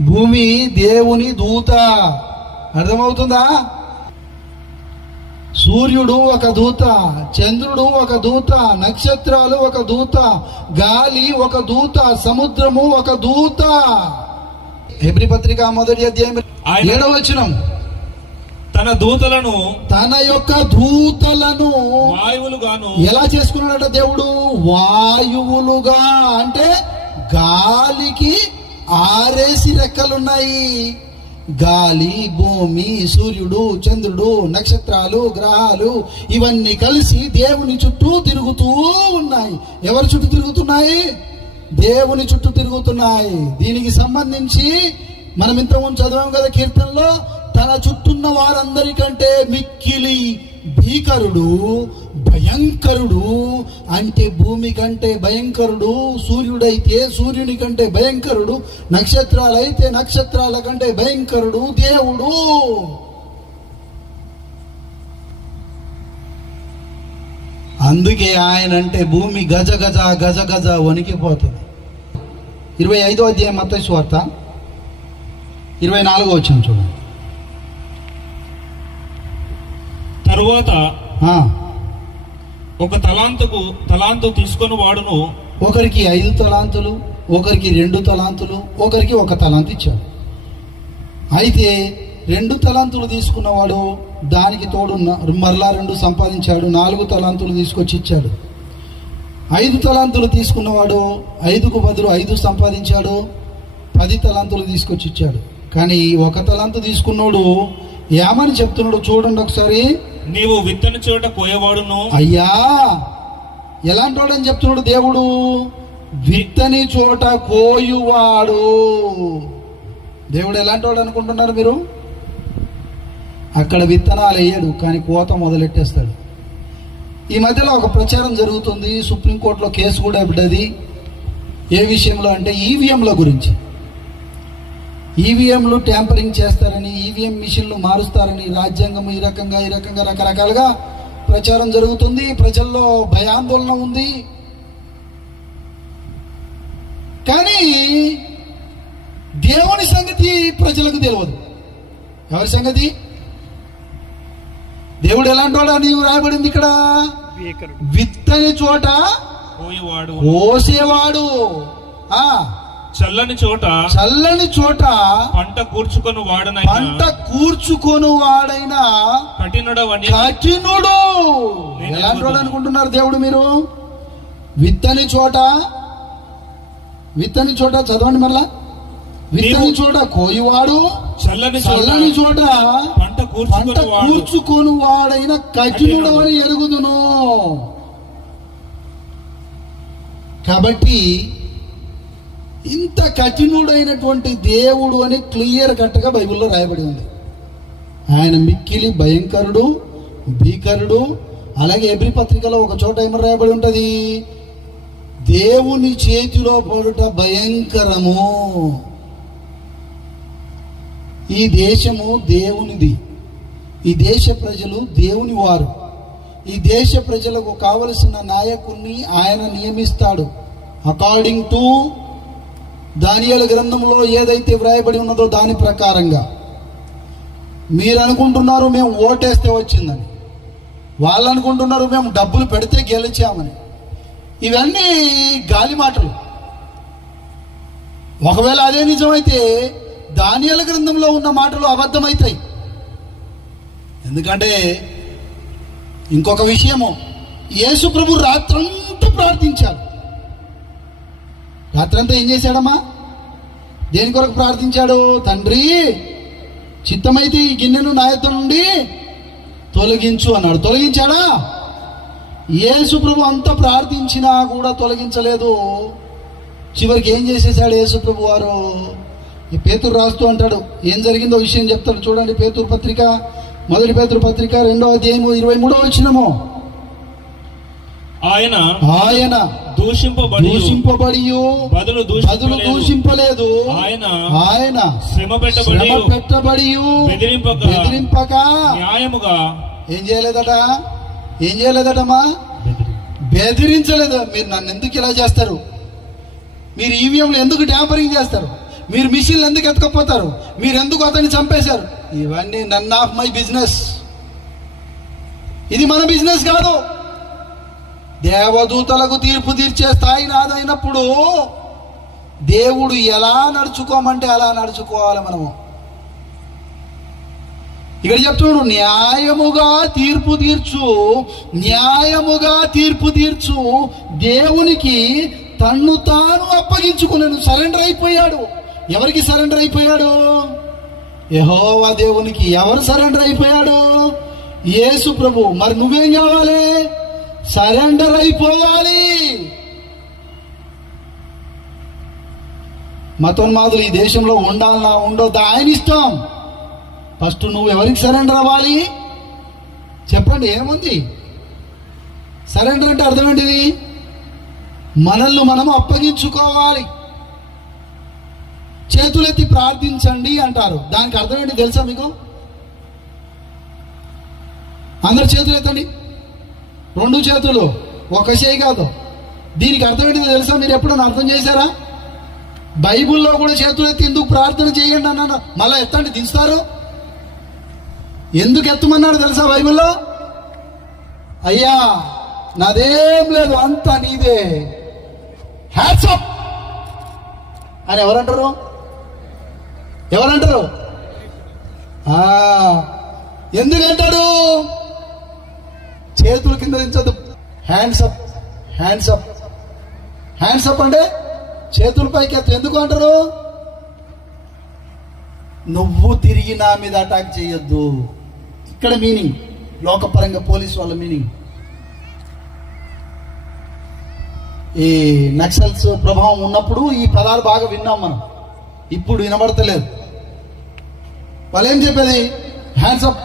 భూమి దేవుని దూత. అర్థమవుతుందా? సూర్యుడు ఒక దూత, చంద్రుడు ఒక దూత, నక్షత్రాలు ఒక దూత, గాలి ఒక దూత, సముద్రము ఒక దూత. హెబ్రీ పత్రిక 1వ అధ్యాయం 7వ వచనం, తన యొక్క దూతలను వాయువులుగాను. ఎలా చేసుకున్నాడట దేవుడు? వాయువులుగా. అంటే గాలికి 6 రెక్కలున్నాయి, గాలి, భూమి, సూర్యుడు, చంద్రుడు, నక్షత్రాలు, గ్రహాలు ఇవన్నీ కలిసి దేవుని చుట్టూ తిరుగుతూ ఉన్నాయి. ఎవరి చుట్టూ తిరుగుతున్నాయి? దేవుని చుట్టూ తిరుగుతున్నాయి. దీనికి సంబంధించి మనం ఇంతకుముందు చదివాం కదా కీర్తనలో, తన చుట్టూన్న వారందరికంటే మిక్కిలి భీకరుడు, భయంకరుడు అంటే భూమి కంటే భయంకరుడు, సూర్యుడైతే సూర్యుని కంటే భయంకరుడు, నక్షత్రాలైతే నక్షత్రాల కంటే భయంకరుడు దేవుడు. అందుకే ఆయన అంటే భూమి గజ గజ గజ గజ వణికిపోతుంది. 25వ అధ్యాయం మత్తయి సువార్త 24వ వచనం చూడండి. తరువాత ఒక తలాంతు తీసుకొని వాడును, ఒకరికి 5 తలాంతులు, ఒకరికి 2 తలాంతులు, ఒకరికి 1 తలాంతు ఇచ్చాడు. అయితే 2 తలాంతులు తీసుకున్నవాడు దానికి తోడు మరలా 2 సంపాదించాడు, 4 తలాంతులు తీసుకొచ్చి ఇచ్చాడు. 5 తలాంతులు తీసుకున్నవాడు 5కు బదులు 5 సంపాదించాడు, 10 తలాంతులు తీసుకొచ్చి ఇచ్చాడు. కానీ 1 తలాంతు తీసుకున్నాడు ఏమని చెప్తున్నాడు చూడండి ఒకసారి. నీవు విత్తని చోట కోయవాడును. అయ్యా, ఎలాంటి వాడని చెప్తున్నాడు దేవుడు? విత్తని చోట కోయువాడు. దేవుడు ఎలాంటి వాడు అనుకుంటున్నారు మీరు? అక్కడ విత్తనాలు వేయడు, కానీ కోత మొదలెట్టేస్తాడు. ఈ మధ్యలో ఒక ప్రచారం జరుగుతుంది, సుప్రీంకోర్టులో కేసు కూడా పడ్డది. ఏ విషయంలో అంటే ఈవీఎంల గురించి. ఈవీఎంలు ట్యాంపరింగ్ చేస్తారని, ఈవీఎం మిషన్లు మారుస్తారని, రాజ్యాంగం ఈ రకంగా రకరకాలుగా ప్రచారం జరుగుతుంది. ప్రజల్లో భయాందోళన ఉంది. కానీ దేవుని సంగతి ప్రజలకు తెలియదు. ఎవరి సంగతి? దేవుడు ఎలాంటి వాడు అని రాయబడింది ఇక్కడ. విత్తని చోట కోసేవాడు, చల్లని చోట పంట కూర్చుకొని వాడైనా కఠినుడు. ఎలాంటి వాడు అనుకుంటున్నారు దేవుడు మీరు? విత్తని చోట చదవండి మరలా. విత్తని చోట కోయువాడు, చల్లని చోట పంట కూర్చుకొని వాడైన కఠినుడు అని ఎరుగుదును. కాబట్టి ఇంత కఠినుడైనటువంటి దేవుడు అని క్లియర్ కట్గా బైబిల్లో రాయబడి ఉంది. ఆయన మిక్కిలి భయంకరుడు, భీకరుడు. అలాగే ఎబ్రీ పత్రికలో ఒక చోట ఏమని రాయబడి ఉంటుంది? దేవుని చేతిలో పడుట భయంకరము. ఈ దేశము దేవునిది, ఈ దేశ ప్రజలు దేవుని వారు. ఈ దేశ ప్రజలకు కావలసిన నాయకుణ్ణి ఆయన నియమిస్తాడు. అకార్డింగ్ టు దానియేలు గ్రంథంలో ఏదైతే వ్రాయబడి ఉన్నదో దాని ప్రకారంగా. మీరు అనుకుంటున్నారు మేము ఓటేస్తే వచ్చిందని, వాళ్ళు అనుకుంటున్నారు మేము డబ్బులు పెడితే గెలిచామని. ఇవన్నీ గాలి మాటలు. ఒకవేళ అదే నిజమైతే దానియేలు గ్రంథంలో ఉన్న మాటలు అబద్ధమవుతాయి. ఎందుకంటే ఇంకొక విషయము, యేసు ప్రభు రాత్రంతా ప్రార్థించాడు. రాత్రంతా ఏం చేశాడమ్మా? దేని కొరకు ప్రార్థించాడు? తండ్రి చిత్తమైతే ఈ గిన్నెను నా యొద్ద నుండి తొలగించు అన్నాడు. తొలగించాడా? యేసు ప్రభు అంతా ప్రార్థించినా కూడా తొలగించలేదు. చివరికి ఏం చేసేసాడు యేసు ప్రభు వారు? ఈ పేతురు రాస్తూ అంటాడు, ఏం జరిగిందో విషయం చెప్తాడు చూడండి. పేతురు పత్రిక, మొదటి పేతురు పత్రిక 2వ అధ్యాయము 23వ వచనము. ఆయన దూషింపబడి బదులు దూషింపలేదు. ఆయన శ్రమ పెట్టబడి బెదిరింపక న్యాయముగా ఏం చేయలేదటమా? బెదిరించలేదు. మీరు నన్ను ఎందుకు ఇలా చేస్తారు? మీరు ఈవీఎంలు ఎందుకు ట్యాంపరింగ్ చేస్తారు? మీరు మిషన్లు ఎందుకు ఎత్తుకపోతారు? మీరు ఎందుకు అతన్ని చంపేశారు? ఇవన్నీ నన్ ఆఫ్ మై బిజినెస్. ఇది మన బిజినెస్ కాదు. దేవదూతలకు తీర్పు తీర్చే స్థాయి నాదైనప్పుడు దేవుడు ఎలా నడుచుకోమంటే అలా నడుచుకోవాలి మనము. ఇక్కడ చెప్తున్నాడు, న్యాయముగా తీర్పు తీర్చు దేవునికి తన్ను తాను అప్పగించుకున్నాను. సరెండర్ అయిపోయాడు. ఎవరికి సరెండర్ అయిపోయాడు? యెహోవా దేవునికి ఎవరు సరెండర్ అయిపోయాడు? యేసు ప్రభు. మరి నువ్వేం కావాలి? సరెండర్ అయిపోవాలి. మతోన్మాదులు ఈ దేశంలో ఉండాలన్నా ఉండొద్దా ఆయన ఇష్టం. ఫస్ట్ నువ్వు ఎవరికి సరెండర్ అవ్వాలి చెప్పండి. ఏముంది సరెండర్ అంటే అర్థం ఏంటిది? మనల్ని మనం అప్పగించుకోవాలి. చేతులెత్తి ప్రార్థించండి అంటారు. దానికి అర్థం ఏంటి తెలుసా మీకు? అందరు చేతులు ఎత్తండి. 2 చేతులు, ఒక చేయి కాదు. దీనికి అర్థం ఏంటిదో తెలుసా? మీరు ఎప్పుడైనా అర్థం చేశారా? బైబిల్లో కూడా చేతులు ఎత్తి ఎందుకు ప్రార్థన చేయండి అన్నాను. మళ్ళీ ఎత్తండి దించుతారు. ఎందుకు ఎత్తమన్నాడు తెలుసా బైబిల్లో? అయ్యా నాదేం లేదు, అంతా నీదే, హ్యాట్స్ అప్ అని ఎవరంటారు? ఎవరంటారు? ఎందుకంటాడు? చేతుల కింద దించదు. Hands up, hands up, hands up అంటే చేతుల పైకి ఎత్తు. ఎందుకు అంటారు? నువ్వు తిరిగి నా మీద అటాక్ చేయొద్దు. ఇక్కడ మీనింగ్, లోకపరంగా పోలీసు వాళ్ళ మీనింగ్. ఈ నక్సల్స్ ప్రభావం ఉన్నప్పుడు ఈ పదాలు బాగా విన్నాం మనం. ఇప్పుడు వినబడతలేదు. వాళ్ళు ఏం చెప్పేది? Hands up.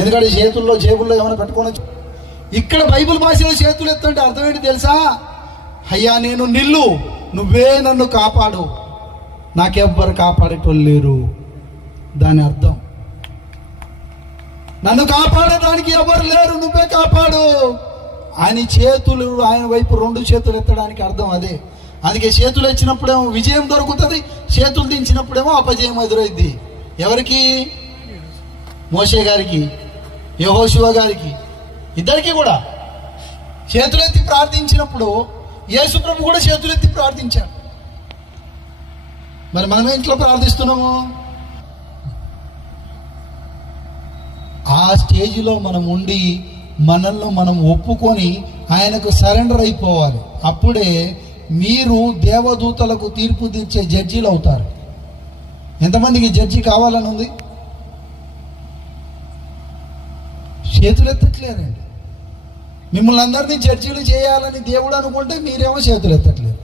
ఎందుకంటే చేతుల్లో జేబుల్లో ఏమైనా పెట్టుకోవచ్చు. ఇక్కడ బైబిల్ భాషలో చేతులు ఎత్తుంటే అర్థం ఏంటి తెలుసా? అయ్యా నేను నిల్లు, నువ్వే నన్ను కాపాడు, నాకెవ్వరు కాపాడేటోళ్ళు లేరు. దాని అర్థం నన్ను కాపాడడానికి ఎవరు లేరు, నువ్వే కాపాడు. ఆయన చేతులు, ఆయన వైపు 2 చేతులు ఎత్తడానికి అర్థం అదే. అందుకే చేతులు ఎత్తినప్పుడేమో విజయం దొరుకుతుంది, చేతులు దించినప్పుడేమో అపజయం ఎదురైద్ది. ఎవరికి? మోషే గారికి, యెహోషువ గారికి, ఇద్దరికి కూడా. చేతులెత్తి ప్రార్థించినప్పుడు యేసు ప్రభు కూడా చేతులెత్తి ప్రార్థించాడు. మరి మనం ఇంట్లో ప్రార్థిస్తున్నాము. ఆ స్టేజ్లో మనం ఉండి మనల్ని మనం ఒప్పుకొని ఆయనకు సరెండర్ అయిపోవాలి. అప్పుడే మీరు దేవదూతలకు తీర్పు తీర్చే జడ్జీలు అవుతారు. ఎంతమందికి జడ్జి కావాలని ఉంది? చేతులు ఎత్తట్లేరండి. మిమ్మల్ని అందరినీ జడ్జీలు చేయాలని దేవుడు అనుకుంటే మీరేమో చేతులు ఎత్తట్లేదు.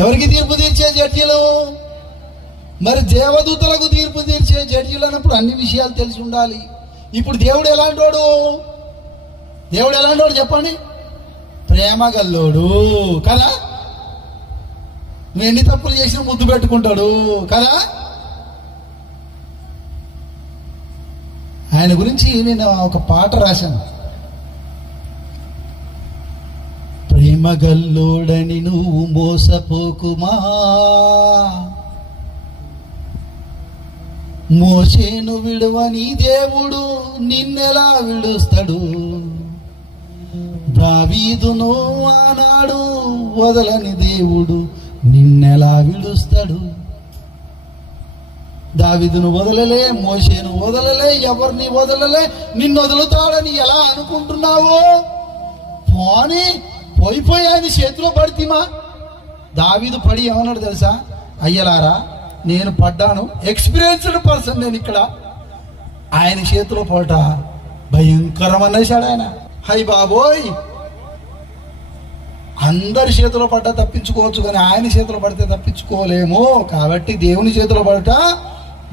ఎవరికి తీర్పు తీర్చే జడ్జీలు? మరి దేవదూతలకు తీర్పు తీర్చే జడ్జీలు అన్నప్పుడు అన్ని విషయాలు తెలిసి ఉండాలి. ఇప్పుడు దేవుడు ఎలాంటోడు? దేవుడు ఎలాంటోడు చెప్పండి? ప్రేమ గల్లోడు కదా. నువ్వు ఎన్ని తప్పులు చేసినా ముద్దు పెట్టుకుంటాడు కదా. ఆయన గురించి నేను ఒక పాట రాశాను. ప్రేమ గల్లోడని నువ్వు మోసపోకుమా, మోషేను విడువని దేవుడు నిన్నెలా విడుస్తాడు, దావీదును ఆనాడు వదలని దేవుడు నిన్నెలా విడుస్తాడు. దావీదును వదలలే, మోషేను వదలలే, ఎవరిని వదలలే, నిన్ను వదులుతాడని ఎలా అనుకుంటున్నావు? పోనీ పోయిపోయి ఆయన చేతిలో పడితేమా. దావీదు పడి ఏమన్నాడు తెలుసా? అయ్యలారా నేను పడ్డాను, ఎక్స్పీరియన్స్డ్ పర్సన్ నేను ఇక్కడ. ఆయన చేతిలో పడట భయంకరం అనేసాడు ఆయన. హై బాబోయ్, అందరి చేతిలో పడ్డా తప్పించుకోవచ్చు, కానీ ఆయన చేతిలో పడితే తప్పించుకోలేము. కాబట్టి దేవుని చేతిలో పడట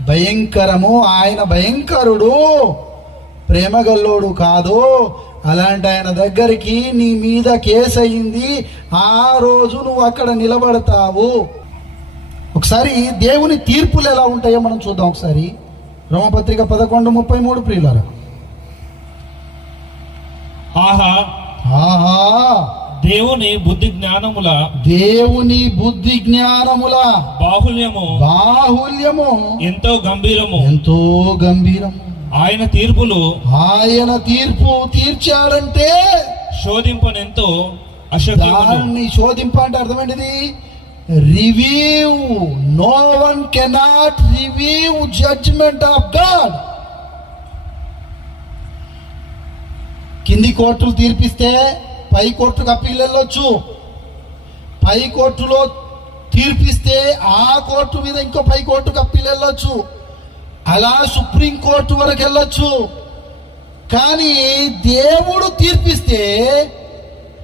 భయంకరము. ఆయన భయంకరుడు, ప్రేమగల్లోడు కాదు. అలాంటి ఆయన దగ్గరికి నీ మీద కేసు అయింది, ఆ రోజు నువ్వు అక్కడ నిలబడతావు. ఒకసారి దేవుని తీర్పులు ఎలా ఉంటాయో మనం చూద్దాం. ఒకసారి రోమపత్రిక 11:33 ప్రియులారా. ఆహా ఆహా దేవుని బుద్ధి జ్ఞానముల, దేవుని బుద్ధి జ్ఞానముల బాహుల్యము బాహుల్యము ఎంతో గంభీరము, ఎంతో గంభీరము. ఆయన తీర్పులు, ఆయన తీర్పు తీర్చాడంటే శోధింపనెంతో అశక్యమును. దాన్ని శోధింప అంటే అర్థమేంటిది? Review. No one cannot review judgement of God. కింది కోర్టులు తీర్పిస్తే పై కోర్టుకు అప్పీల్ వెళ్ళొచ్చు. పై కోర్టులో తీర్పిస్తే ఆ కోర్టు మీద ఇంకో పై కోర్టుకు అప్పీల్ వెళ్ళొచ్చు, అలా సుప్రీం కోర్టు వరకు వెళ్ళొచ్చు. కానీ దేవుడు తీర్పిస్తే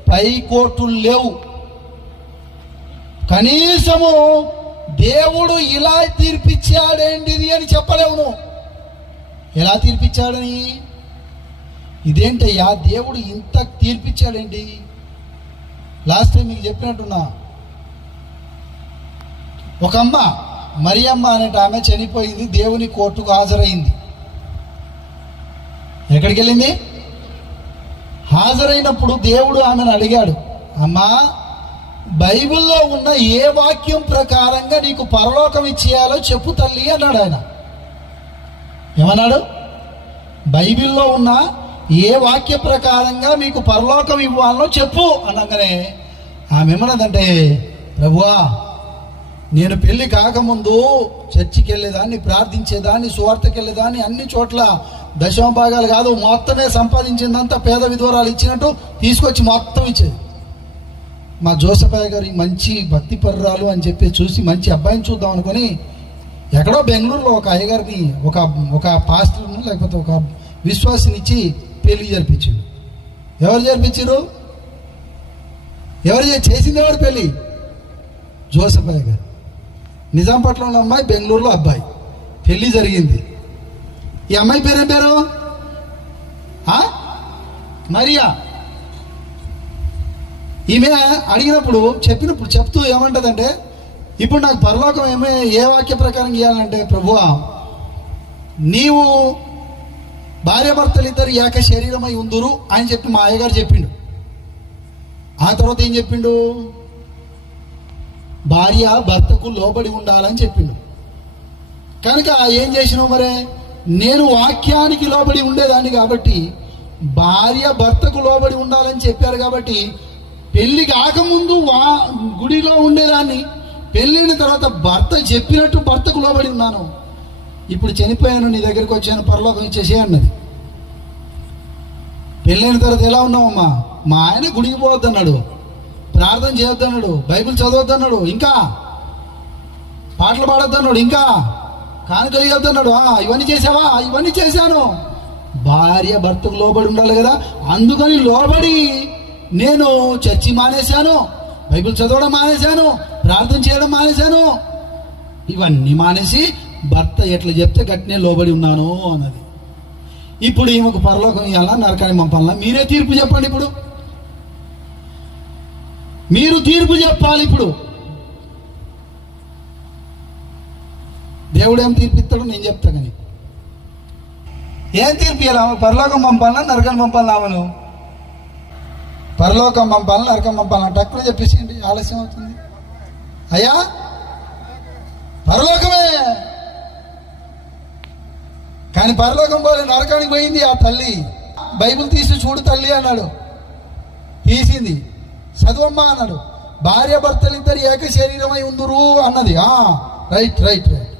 పై కోర్టులు లేవు. కనీసము దేవుడు ఇలా తీర్పిచ్చాడేంటిది అని చెప్పలేవు నువ్వు. ఎలా తీర్పిచ్చాడని, ఇదేంటయ్యా దేవుడు ఇంత తీర్పిచ్చాడేంటి? లాస్ట్ టైం మీకు చెప్పినట్టున్నా, ఒక అమ్మ మరియమ్మ అనేట ఆమె చనిపోయింది, దేవుని కోర్టుకు హాజరైంది. ఎక్కడికి వెళ్ళింది? హాజరైనప్పుడు దేవుడు ఆమెను అడిగాడు, అమ్మా బైబిల్లో ఉన్న ఏ వాక్యం ప్రకారంగా నీకు పరలోకం ఇచ్చేయాలో చెప్పు తల్లి అన్నాడు. ఆయన ఏమన్నాడు? బైబిల్లో ఉన్న ఏ వాక్య ప్రకారంగా మీకు పరలోకం ఇవ్వాలో చెప్పు అనగానే ఆమె ఏమన్నదంటే, ప్రభువా నేను పెళ్లి కాకముందు చర్చికి వెళ్ళేదాన్ని, ప్రార్థించేదాన్ని, సువార్తకి వెళ్ళేదాన్ని, అన్ని చోట్ల దశమ భాగాలు కాదు మొత్తమే సంపాదించిందంతా పేద విధవరాలు ఇచ్చినట్టు తీసుకొచ్చి మొత్తం ఇచ్చేది. మా జోసఫయ్య గారు మంచి భక్తి పర్రాలు అని చెప్పి చూసి మంచి అబ్బాయిని చూద్దాం అనుకుని ఎక్కడో బెంగళూరులో ఒక అయ్యగారిని ఒక పాస్టర్ను లేకపోతే ఒక విశ్వాసినిచ్చి పెళ్లి జరిపించారు. ఎవరు జరిపించారు? చేసింది ఎవరు పెళ్లి? జోసఫయ్య గారు. నిజాంపట్నంలో ఉన్న అమ్మాయి, బెంగళూరులో అబ్బాయి. పెళ్లి జరిగింది. ఈ అమ్మాయి పేరేం పేరు? మరియా. ఈమె అడిగినప్పుడు చెప్తూ ఏమంటదంటే, ఇప్పుడు నాకు పరలోకం ఏ వాక్య ప్రకారం ఇవ్వాలంటే, ప్రభువా నీవు భార్యాభర్తలు ఇద్దరు ఏక శరీరమై ఉందురు అని చెప్పి మా అయ్యగారు చెప్పిండు. ఆ తర్వాత ఏం చెప్పిండు? భార్య భర్తకు లోబడి ఉండాలని చెప్పిండు. కనుక ఏం చేసినావు మరే? నేను వాక్యానికి లోబడి ఉండేదాన్ని కాబట్టి, భార్య భర్తకు లోబడి ఉండాలని చెప్పారు కాబట్టి, పెళ్లి కాకముందు గుడిలో ఉండేదాన్ని, పెళ్ళిన తర్వాత భర్త చెప్పినట్టు భర్తకు లోబడి ఉన్నాను. ఇప్పుడు చనిపోయాను, నీ దగ్గరికి వచ్చాను, పరలోకం ఇచ్చేసి అన్నది. పెళ్ళైన తర్వాత ఎలా ఉన్నావమ్మా? మా ఆయన గుడికి పోవద్దన్నాడు, ప్రార్థన చేయొద్దన్నాడు, బైబిల్ చదవద్దన్నాడు, ఇంకా పాటలు పాడొద్దన్నాడు, ఇంకా కానుకలు ఇవ్వద్దన్నాడు. ఇవన్నీ చేసావా? ఇవన్నీ చేశాను. భార్య భర్తకు లోబడి ఉండాలి కదా, అందుకని లోబడి నేను చర్చి మానేశాను, బైబిల్ చదవడం మానేశాను, ప్రార్థన చేయడం మానేశాను, ఇవన్నీ మానేసి భర్త ఎట్లా చెప్తే గట్టినే లోబడి ఉన్నాను అన్నది. ఇప్పుడు ఈమెకు పరలోకం ఇవ్వాలా, నరకాన్ని పంపాలా? మీరే తీర్పు చెప్పండి. ఇప్పుడు మీరు తీర్పు చెప్పాలి. ఇప్పుడు దేవుడు ఏం తీర్పిస్తాడో నేను చెప్తా. కానీ ఏం తీర్పు ఇవ్వాలి? పరలోకం పంపాలన్నా నరకాన్ని పంపాలన్నా? ఆమెను పరలోకం పంపాలన్నా నరకం పంపాలన్నా? టక్కున చెప్పేసేయండి, ఆలస్యం అవుతుంది. అయ్యా పరలోకమే. కానీ పరలోకం పోలే, నరకానికి పోయింది ఆ తల్లి. బైబిల్ తీసి చూడు తల్లి అన్నాడు, తీసింది. చదువమ్మా అన్నాడు. భార్య భర్తలు ఇద్దరు ఏక శరీరమై ఉందురు అన్నది. Right right right.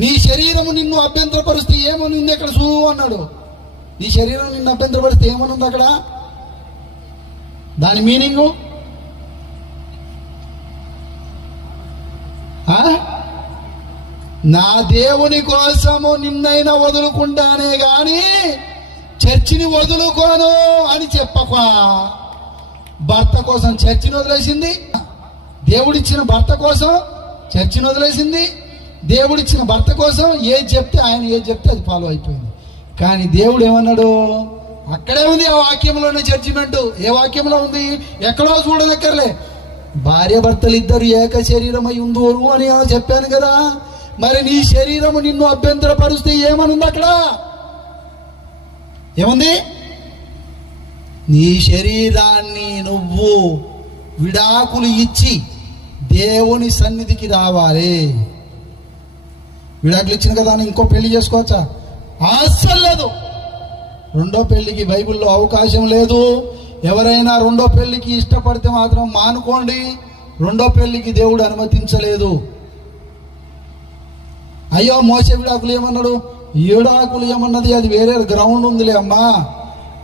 నీ శరీరము నిన్ను అభ్యంతరపరిస్తే ఏమని ఉంది అక్కడ చూ అన్నాడు. నీ శరీరం నిన్ను అభ్యంతరపరిస్తే ఏమని ఉంది అక్కడ? దాని మీనింగు నా దేవుని కోసము నిన్నైనా వదులుకుంటానే గాని చర్చిని వదులుకోను అని చెప్పక. భర్త కోసం చర్చిని వదిలేసింది, దేవుడిచ్చిన భర్త కోసం చర్చిని వదిలేసింది, దేవుడిచ్చిన భర్త కోసం ఏది చెప్తే ఆయన ఏది చెప్తే అది ఫాలో అయిపోయింది. కానీ దేవుడు ఏమన్నాడు? అక్కడే ఉంది ఆ వాక్యంలోనే జడ్జిమెంట్. ఏ వాక్యంలో ఉంది? ఎక్కడో చూడదక్కర్లే. భార్య భర్తలు ఇద్దరు ఏక శరీరమై ఉందోరు అని చెప్పాను కదా. మరి నీ శరీరము నిన్ను అభ్యంతరపరుస్తే ఏమనుంది అక్కడ? ఏముంది? నీ శరీరాన్ని నువ్వు విడాకులు ఇచ్చి దేవుని సన్నిధికి రావాలి. విడాకులు ఇచ్చిన కదా అని ఇంకో పెళ్లి చేసుకోవచ్చా? అస్సలు లేదు. రెండో పెళ్లికి బైబిల్లో అవకాశం లేదు. ఎవరైనా రెండో పెళ్లికి ఇష్టపడితే మాత్రం మానుకోండి. రెండో పెళ్లికి దేవుడు అనుమతించలేదు. అయ్యో మోసే విడాకులు ఏమన్నాడు? విడాకులు ఏమన్నది అది వేరే గ్రౌండ్ ఉందిలే అమ్మా.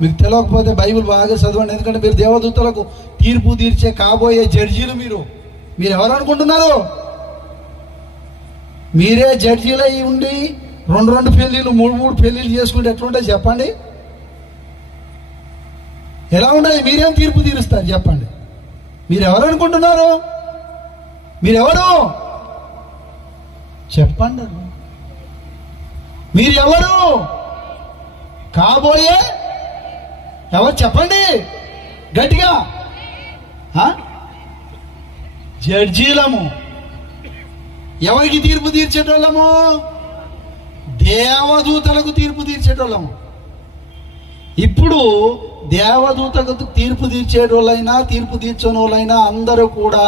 మీకు తెలియకపోతే బైబిల్ బాగా చదవండి. ఎందుకంటే మీరు దేవదూతలకు తీర్పు తీర్చే కాబోయే జడ్జీలు. మీరు మీరు ఎవరు అనుకుంటున్నారు? మీరే జడ్జీలు అయి ఉండి 2 పెళ్ళిళ్ళు 3 పెళ్ళిళ్ళు చేసుకుంటే ఎట్లుంటాయి చెప్పండి? ఎలా ఉండదు? మీరేం తీర్పు తీరుస్తారు చెప్పండి? మీరెవరు అనుకుంటున్నారు? మీరెవరు చెప్పండి? మీరెవరు కాబోయే ఎవరు చెప్పండి గట్టిగా. జడ్జీలము. ఎవరికి తీర్పు తీర్చేటోళ్ళము? దేవదూతలకు తీర్పు తీర్చేటోళ్ళము. ఇప్పుడు దేవదూతలకు తీర్పు తీర్చేటోళ్ళైనా తీర్పు తీర్చని వాళ్ళైనా అందరూ కూడా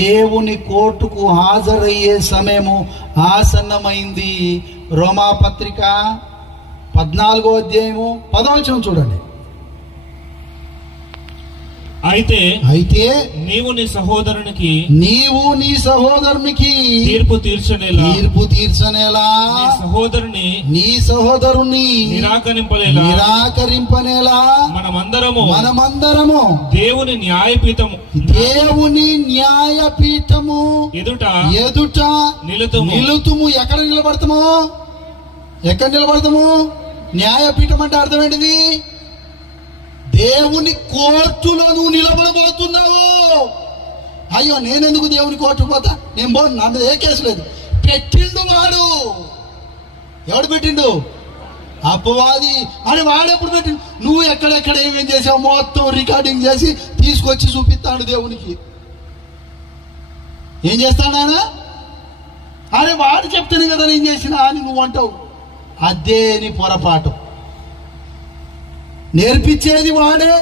దేవుని కోర్టుకు హాజరయ్యే సమయము ఆసన్నమైంది. రోమాపత్రిక 14వ అధ్యాయము 10వ వచనం చూడండి. అయితే నీవు నీ సహోదరునికి తీర్పు తీర్చనేలా నీ సహోదరుని నిరాకరింపనేలా మనమందరము దేవుని న్యాయపీఠము ఎదుట నిలుతుము. ఎక్కడ నిలబడతాము? న్యాయపీఠం అంటే అర్థం ఏంటిది? దేవుని కోర్టులో నువ్వు నిలబడబోతున్నావు. అయ్యో నేనెందుకు దేవుని కోర్టు పోతా? నేను పోను, నా మీద ఏ కేసు లేదు. పెట్టిండు వాడు. ఎవడు పెట్టిండు? అపవాది. అని వాడెప్పుడు పెట్టిండు? నువ్వు ఎక్కడెక్కడ ఏమేం చేసావు మొత్తం రికార్డింగ్ చేసి తీసుకొచ్చి చూపిస్తాడు దేవునికి. ఏం చేస్తాడు ఆయన? అరే వాడు చెప్తాను కదా నేను చేసినా అని నువ్వు అంటావు. అదే నీ పొరపాటు. నేర్పించేది వాడే,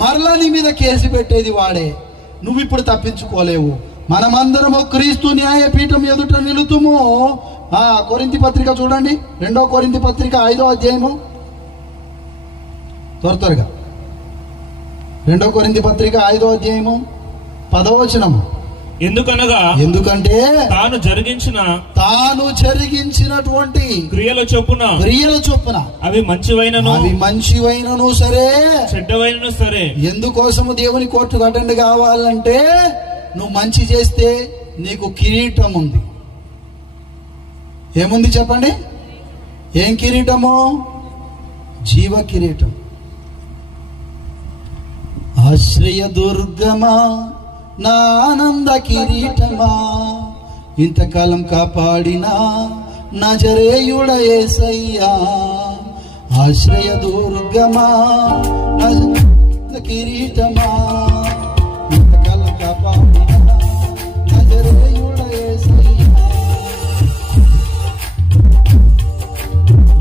మరలా నీ మీద కేసు పెట్టేది వాడే. నువ్వు ఇప్పుడు తప్పించుకోలేవు. మనమందరము క్రీస్తు న్యాయపీఠం ఎదుట నిలుతుము. కొరింథీ పత్రిక చూడండి, 2వ కొరింథీ పత్రిక 5వ అధ్యాయము. త్వరగా 2వ కొరింథీ పత్రిక 5వ అధ్యాయము 10వ వచనము. ఎందుకంటే తాను జరిగించినటువంటి క్రియల చొప్పున అవి మంచివైనను సరే చెడ్డవైనను సరే. ఎందుకోసము దేవుని కోర్టుకు అటెండ్ కావాలంటే నువ్వు మంచి చేస్తే నీకు కిరీటం ఉంది. ఏముంది చెప్పండి? ఏం కిరీటము? జీవ కిరీటం. ఆశ్రయ దుర్గమా నా ఆనంద కిరీటమా, ఇంతకాలం కాపాడిన నజరేయుడ యేసయ్యా. ఆశ్రయ దుర్గమా నా కిరీటమా, ఇంతకాలం కాపాడిన నజరేయుడ యేసయ్యా.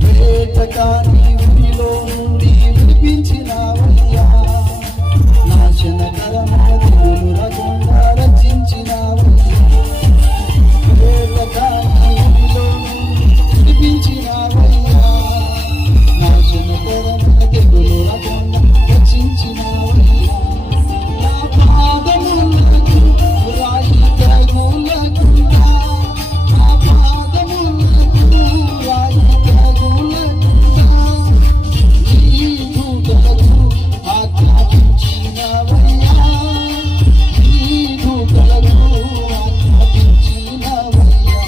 వేటకాని ఊరిలో నుండి విడిపించినావయ్యా, నాశనకరమైన దిగులు రకుండా రక్షించినావయ్యా. వేటకాని ఊరిలో నుండి విడిపించినావయ్యా, నాశనకరమైన దిగులు రకుండా రక్షించినావయ్యా. నా పాదములకు రాయి తగులకుండా, నా పాదములకు రాయి తగులకుండా, నీ దూతలకు ఆజ్ఞాపించినవయ్యా, నీ దూతలకు ఆజ్ఞాపించినవయ్యా.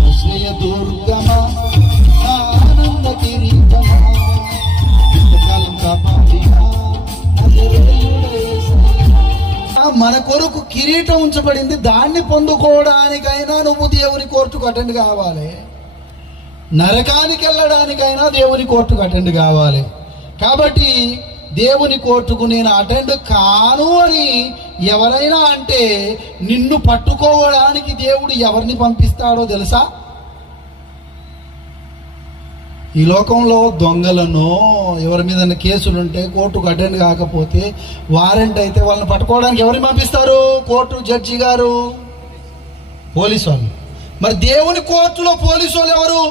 ఆశ్రయ దుర్గమా నా ఆనంద కిరీటమా, ఇంతకాలం కాపాడినా నజరేయుడ యేసయ్యా. మన కొరకు కిరీటం ఉంచబడింది. దాన్ని పొందుకోవడానికైనా నువ్వు దేవుని కోర్టుకు అటెండ్ కావాలి. నరకానికి వెళ్ళడానికైనా దేవుని కోర్టుకు అటెండ్ కావాలి. కాబట్టి దేవుని కోర్టుకు నేను అటెండ్ కాను అని ఎవరైనా అంటే నిన్ను పట్టుకోవడానికి దేవుడు ఎవరిని పంపిస్తాడో తెలుసా? ఈ లోకంలో దొంగలను, ఎవరి మీద కేసులుంటే కోర్టుకు అటెండ్ కాకపోతే వారెంట్ అయితే వాళ్ళని పట్టుకోవడానికి ఎవరిని పంపిస్తారు? కోర్టు జడ్జి గారు, పోలీసు వాళ్ళు. మరి దేవుని కోర్టులో పోలీసు వాళ్ళు ఎవరు?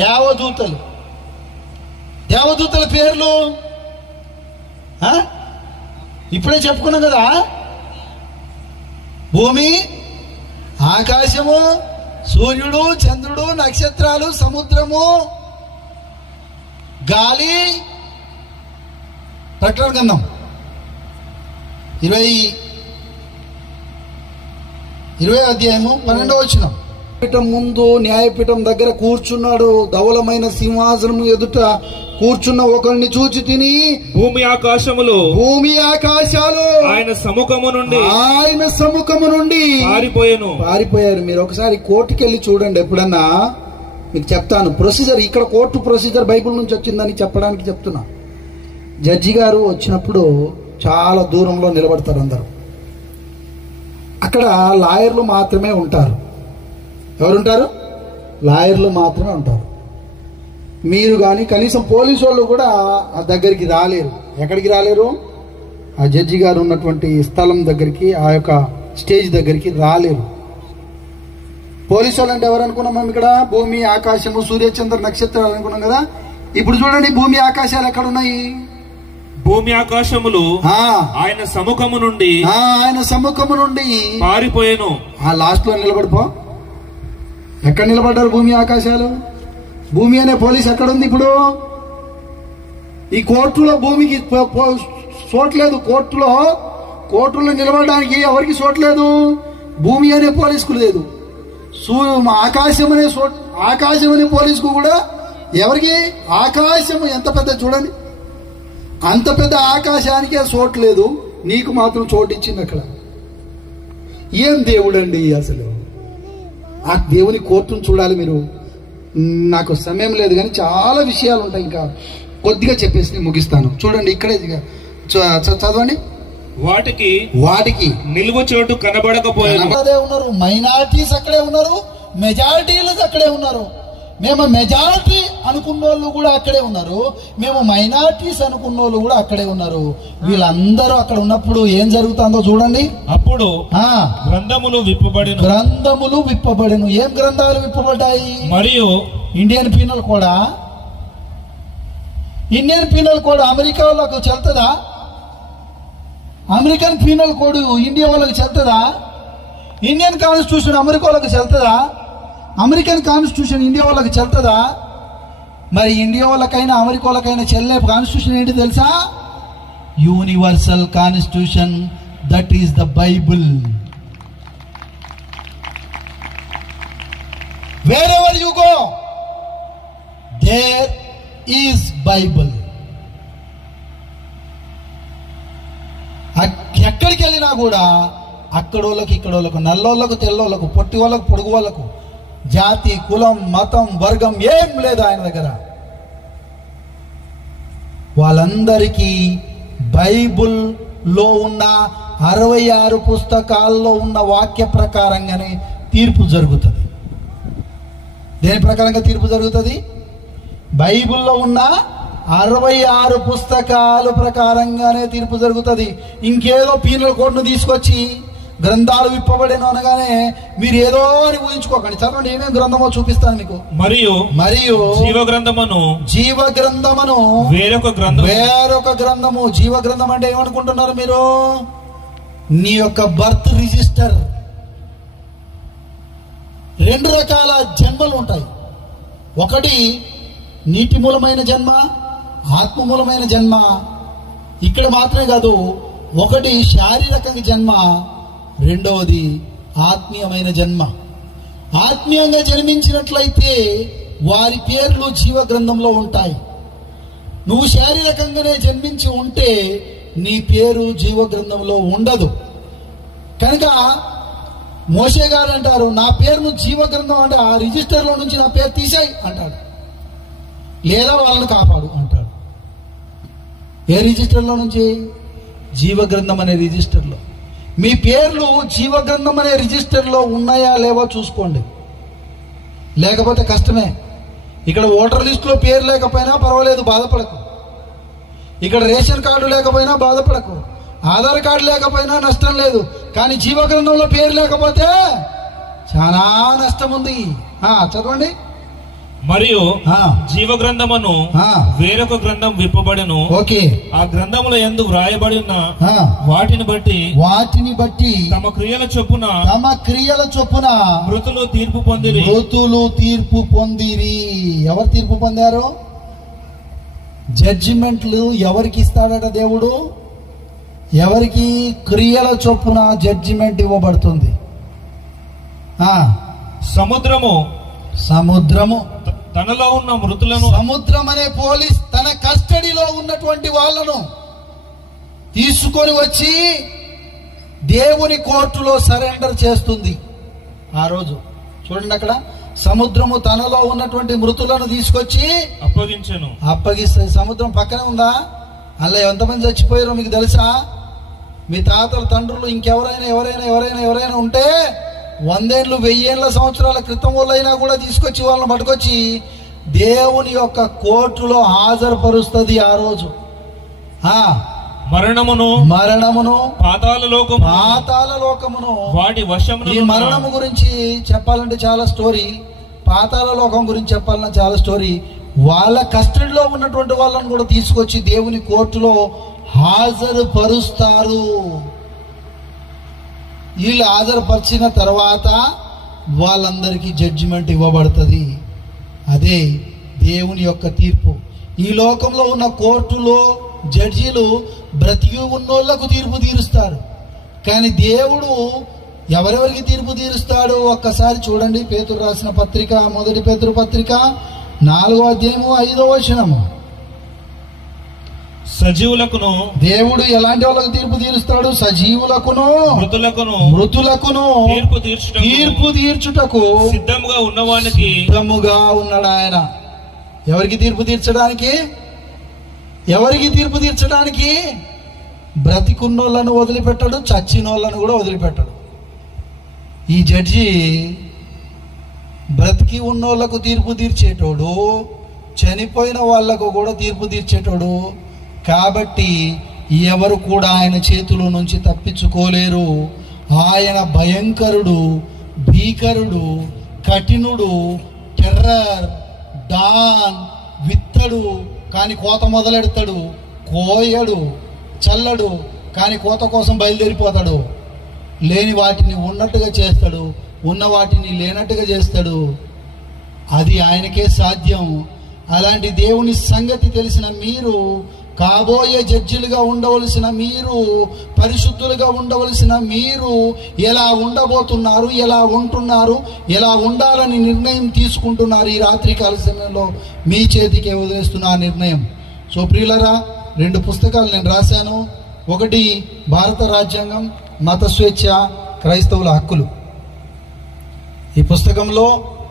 దేవదూతలు. దేవదూతల పేర్లు ఇప్పుడే చెప్పుకున్నాం కదా. భూమి, ఆకాశము, సూర్యుడు, చంద్రుడు, నక్షత్రాలు, సముద్రము, గాలి. ప్రకటన గ్రంథం 20వ అధ్యాయము 12వ వచనం. పీఠం ముందు న్యాయపీఠం దగ్గర కూర్చున్నాడు. ధవలమైన సింహాసనం ఎదుట కూర్చున్న ఒకరిని చూచి తిని, భూమి ఆకాశాలు ఆయన సముఖము నుండి పారిపోయారు. మీరు ఒకసారి కోర్టుకి వెళ్ళి చూడండి. ఎప్పుడన్నా మీకు చెప్తాను ప్రొసీజర్. ఇక్కడ కోర్టు ప్రొసీజర్ బైబిల్ నుంచి వచ్చిందని చెప్పడానికి చెప్తున్నా. జడ్జి గారు వచ్చినప్పుడు చాలా దూరంలో నిలబడతారు అందరూ. అక్కడ లాయర్లు మాత్రమే ఉంటారు. ఎవరుంటారు? లాయర్లు మాత్రమే ఉంటారు. మీరు కానీ కనీసం పోలీసు వాళ్ళు కూడా ఆ దగ్గరికి రాలేరు. ఎక్కడికి రాలేరు? ఆ జడ్జి గారు ఉన్నటువంటి స్థలం దగ్గరికి, ఆ యొక్క స్టేజ్ దగ్గరికి రాలేరు. పోలీసు వాళ్ళు అంటే ఎవరు అనుకున్నాం మనం? ఇక్కడ భూమి ఆకాశము సూర్యచంద్ర నక్షత్రాలు అనుకున్నాం కదా. ఇప్పుడు చూడండి, భూమి ఆకాశాలు ఎక్కడున్నాయి? భూమి ఆకాశములు ఆయన సముఖము నుండి పారిపోయాను. ఆ లాస్ట్ లో నిలబడిపో. ఎక్కడ నిలబడ్డారు భూమి ఆకాశాలు? భూమి అనే పోలీస్ ఎక్కడుంది ఇప్పుడు? ఈ కోర్టులో భూమికి చోట్లేదు. కోర్టులో నిలబడడానికి ఎవరికి చోట్లేదు. భూమి అనే పోలీసుకు లేదు. ఆకాశం అనే పోలీసుకు కూడా ఎవరికి? ఆకాశము ఎంత పెద్ద చూడండి, అంత పెద్ద ఆకాశానికే చోట్లేదు. నీకు మాత్రం చోటు ఇచ్చింది అక్కడ. ఏం దేవుడు అండి అసలు! ఆ దేవుని కోర్టును చూడాలి మీరు. నాకు సమయం లేదు కానీ చాలా విషయాలు ఉంటాయి. ఇంకా కొద్దిగా చెప్పేసి ముగిస్తాను. చూడండి, ఇక్కడే చదవండి. వాటికి నిలువ చోటు కనబడకపోయారు. అదే ఉన్నారు. మైనారిటీస్ అక్కడే ఉన్నారు, మెజారిటీలు అక్కడే ఉన్నారు. మేము మెజారిటీ అనుకున్న వాళ్ళు కూడా అక్కడే ఉన్నారు, మేము మైనారిటీస్ అనుకున్న వాళ్ళు కూడా అక్కడే ఉన్నారు. వీళ్ళందరూ అక్కడ ఉన్నప్పుడు ఏం జరుగుతుందో చూడండి. అప్పుడు గ్రంథములు విప్పబడెను. ఏం గ్రంథాలు విప్పబడ్డాయి? మరియు ఇండియన్ పీనల్ కోడ్ అమెరికా వాళ్ళకు చెల్తుందా? అమెరికన్ పీనల్ కోడ్ ఇండియా వాళ్ళకి చెల్తుందా? ఇండియన్ కాన్స్టిట్యూషన్ అమెరికా వాళ్ళకి చెల్తుందా? అమెరికన్ కాన్స్టిట్యూషన్ ఇండియా వాళ్ళకి చెల్తుందా? మరి ఇండియా వాళ్ళకైనా అమెరికా వాళ్ళకైనా చెల్లే కాన్స్టిట్యూషన్ ఏంటి తెలుసా? Universal constitution. That is the Bible. wherever you go there is Bible. ఎక్కడికి వెళ్ళినా కూడా అక్కడోళ్ళకి ఇక్కడోళ్ళకు, నల్లోళ్ళకు తెల్లోళ్ళకు, పొట్టి వాళ్ళకు పొడుగు వాళ్ళకు, జాతి కులం మతం వర్గం ఏం లేదు ఆయన దగ్గర. వాళ్ళందరికీ బైబుల్లో ఉన్న 66 పుస్తకాల్లో ఉన్న వాక్య ప్రకారంగానే తీర్పు జరుగుతుంది. దేని ప్రకారంగా తీర్పు జరుగుతుంది? బైబిల్లో ఉన్న 66 పుస్తకాల ప్రకారంగానే తీర్పు జరుగుతుంది. ఇంకేదో పీనల్ కోడ్ను తీసుకొచ్చి గ్రంథాలు విప్పబడేను అనగానే మీరు ఏదో అని ఊహించుకోకండి. చదవండి, ఏమేమి గ్రంథమో చూపిస్తాను మీకు. మరియు జీవ గ్రంథమును వేరొక గ్రంథము. జీవ గ్రంథం అంటే ఏమనుకుంటున్నారు మీరు? నీ యొక్క బర్త్ రిజిస్టర్. 2 రకాల జన్మలు ఉంటాయి. ఒకటి నీటి మూలమైన జన్మ, ఆత్మ మూలమైన జన్మ. ఇక్కడ మాత్రమే కాదు, ఒకటి శారీరక జన్మ, రెండవది ఆత్మీయమైన జన్మ. ఆత్మీయంగా జన్మించినట్లయితే వారి పేర్లు జీవ గ్రంథంలో ఉంటాయి. నువ్వు శారీరకంగానే జన్మించి ఉంటే నీ పేరు జీవ గ్రంథంలో ఉండదు. కనుక మోషే గారు అంటారు, నా పేరును జీవ గ్రంథం అంటే ఆ రిజిస్టర్లో నుంచి నా పేరు తీసేయి అంటాడు, లేదా వాళ్ళని కాపాడు అంటాడు. ఏ రిజిస్టర్లో నుంచి? జీవ గ్రంథం అనే రిజిస్టర్లో. మీ పేర్లు జీవ గ్రంథం అనే రిజిస్టర్లో ఉన్నాయా లేవో చూసుకోండి, లేకపోతే కష్టమే. ఇక్కడ ఓటర్ లిస్టులో పేరు లేకపోయినా పర్వాలేదు, బాధపడకు. ఇక్కడ రేషన్ కార్డు లేకపోయినా బాధపడకు. ఆధార్ కార్డు లేకపోయినా నష్టం లేదు. కానీ జీవ గ్రంథంలో పేరు లేకపోతే చాలా నష్టం ఉంది. చదవండి. మరియు జీవ గ్రంథమును వేరొక గ్రంథం విప్పబడెను. ఓకే. ఆ గ్రంథముల యందు వ్రాయబడిన వాటిని బట్టి తమ క్రియల చొప్పున మృతులు తీర్పు పొందిరి. ఎవరు తీర్పు పొందారు? జడ్జిమెంట్లు ఎవరికి ఇస్తాడట దేవుడు? ఎవరికి క్రియల చొప్పున జడ్జిమెంట్ ఇవ్వబడుతుంది. సముద్రము తనలో ఉన్న మృతులను, సముద్రం అనే పోలీస్ తన కస్టడీలో ఉన్నటువంటి వాళ్ళను తీసుకొని వచ్చి దేవుని కోర్టులో సరెండర్ చేస్తుంది. ఆ రోజు చూడండి, అక్కడ సముద్రము తనలో ఉన్నటువంటి మృతులను తీసుకొచ్చి అప్పగిస్తుంది. సముద్రం పక్కనే ఉందా? అలా ఎంతమంది చచ్చిపోయారో మీకు తెలుసా? మీ తాతల తండ్రులు ఇంకెవరైనా ఉంటే 100 ఏళ్ళు 1000 ఏళ్ల సంవత్సరాల క్రితం వాళ్ళైనా కూడా తీసుకొచ్చి వాళ్ళని పట్టుకొచ్చి దేవుని యొక్క కోర్టులో హాజరుపరుస్తుంది. ఆ రోజు మరణమును పాతాళ లోకమును వాటి వశమున. ఈ మరణము గురించి చెప్పాలంటే చాలా స్టోరీ, పాతాళ లోకం గురించి చెప్పాలన్నా చాలా స్టోరీ. వాళ్ళ కస్టడీలో ఉన్నటువంటి వాళ్ళని కూడా తీసుకొచ్చి దేవుని కోర్టులో హాజరుపరుస్తారు. వీళ్ళు హాజరుపరిచిన తర్వాత వాళ్ళందరికీ జడ్జిమెంట్ ఇవ్వబడుతుంది. అదే దేవుని యొక్క తీర్పు. ఈ లోకంలో ఉన్న కోర్టులో జడ్జీలు బ్రతికి ఉన్నోళ్లకు తీర్పు తీరుస్తారు, కానీ దేవుడు ఎవరెవరికి తీర్పు తీరుస్తాడు ఒక్కసారి చూడండి. పేతురు రాసిన పత్రిక, మొదటి పేతురు పత్రిక 4వ అధ్యాయము 5వ వచనము. సజీవులకును దేవుడు ఎలాంటి వాళ్ళకు తీర్పు తీరుస్తాడు? సజీవులకును మృతులకును తీర్పు తీర్చుటకు సిద్ధముగా ఉన్నాడు ఆయన. ఎవరికి తీర్పు తీర్చడానికి? బ్రతికున్నోళ్ళను వదిలిపెట్టాడు, చచ్చినోళ్ళను కూడా వదిలిపెట్టాడు. ఈ జడ్జి బ్రతికి ఉన్నోళ్లకు తీర్పు తీర్చేటోడు, చనిపోయిన వాళ్లకు కూడా తీర్పు తీర్చేటోడు. కాబట్టి ఎవరు కూడా ఆయన చేతుల నుంచి తప్పించుకోలేరు. ఆయన భయంకరుడు, భీకరుడు, కఠినుడు, టెర్రర్, డాన్. విత్తడు కానీ కోత మొదలెడతాడు, కోయడు, చల్లడు కానీ కోత కోసం బయలుదేరిపోతాడు. లేని వాటిని ఉన్నట్టుగా చేస్తాడు, ఉన్న వాటిని లేనట్టుగా చేస్తాడు. అది ఆయనకే సాధ్యం. అలాంటి దేవుని సంగతి తెలిసిన మీరు, కాబోయే జడ్జిలుగా ఉండవలసిన మీరు, పరిశుద్ధులుగా ఉండవలసిన మీరు ఎలా ఉండబోతున్నారు, ఎలా ఉంటున్నారు, ఎలా ఉండాలని నిర్ణయం తీసుకుంటున్నారు? ఈ రాత్రికాల సమయంలో మీ చేతికే వదిలేస్తున్న ఆ నిర్ణయం. సో ప్రియులరా, 2 పుస్తకాలు నేను రాశాను. ఒకటి భారత రాజ్యాంగం, మత స్వేచ్ఛ, క్రైస్తవుల హక్కులు. ఈ పుస్తకంలో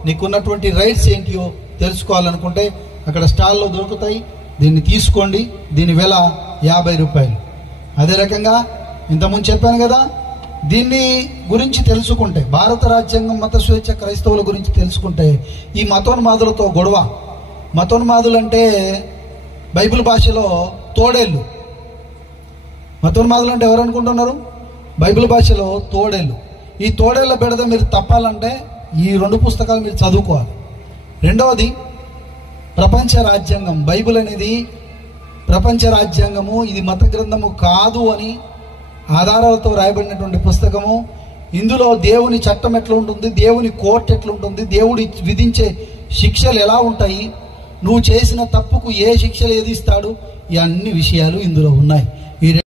నీకున్నటువంటి రైట్స్ ఏంటియో తెలుసుకోవాలనుకుంటే అక్కడ స్టాల్లో దొరుకుతాయి. దీన్ని తీసుకోండి. దీని వెల 50 రూపాయలు. అదే రకంగా ఇంతకుముందు చెప్పాను కదా, దీన్ని గురించి తెలుసుకుంటే, భారత రాజ్యాంగం, మత స్వేచ్ఛ, క్రైస్తవుల గురించి తెలుసుకుంటే ఈ మతోన్మాదులతో గొడవ. మతోన్మాదులు అంటే బైబిల్ భాషలో తోడేళ్ళు. మతోన్మాదులు అంటే ఎవరు అనుకుంటున్నారు? బైబిల్ భాషలో తోడేళ్ళు. ఈ తోడేళ్ల బెడద మీరు తప్పాలంటే ఈ 2 పుస్తకాలు మీరు చదువుకోవాలి. రెండవది ప్రపంచ రాజ్యాంగం. బైబిల్ అనేది ప్రపంచ రాజ్యాంగము, ఇది మత గ్రంథము కాదు అని ఆధారాలతో రాయబడినటువంటి పుస్తకము. ఇందులో దేవుని చట్టం ఎట్లా ఉంటుంది, దేవుని కోర్టు ఎట్లా ఉంటుంది, దేవుడు విధించే శిక్షలు ఎలా ఉంటాయి, నువ్వు చేసిన తప్పుకు ఏ శిక్షలు విధిస్తాడు, ఈ అన్ని విషయాలు ఇందులో ఉన్నాయి. ఈ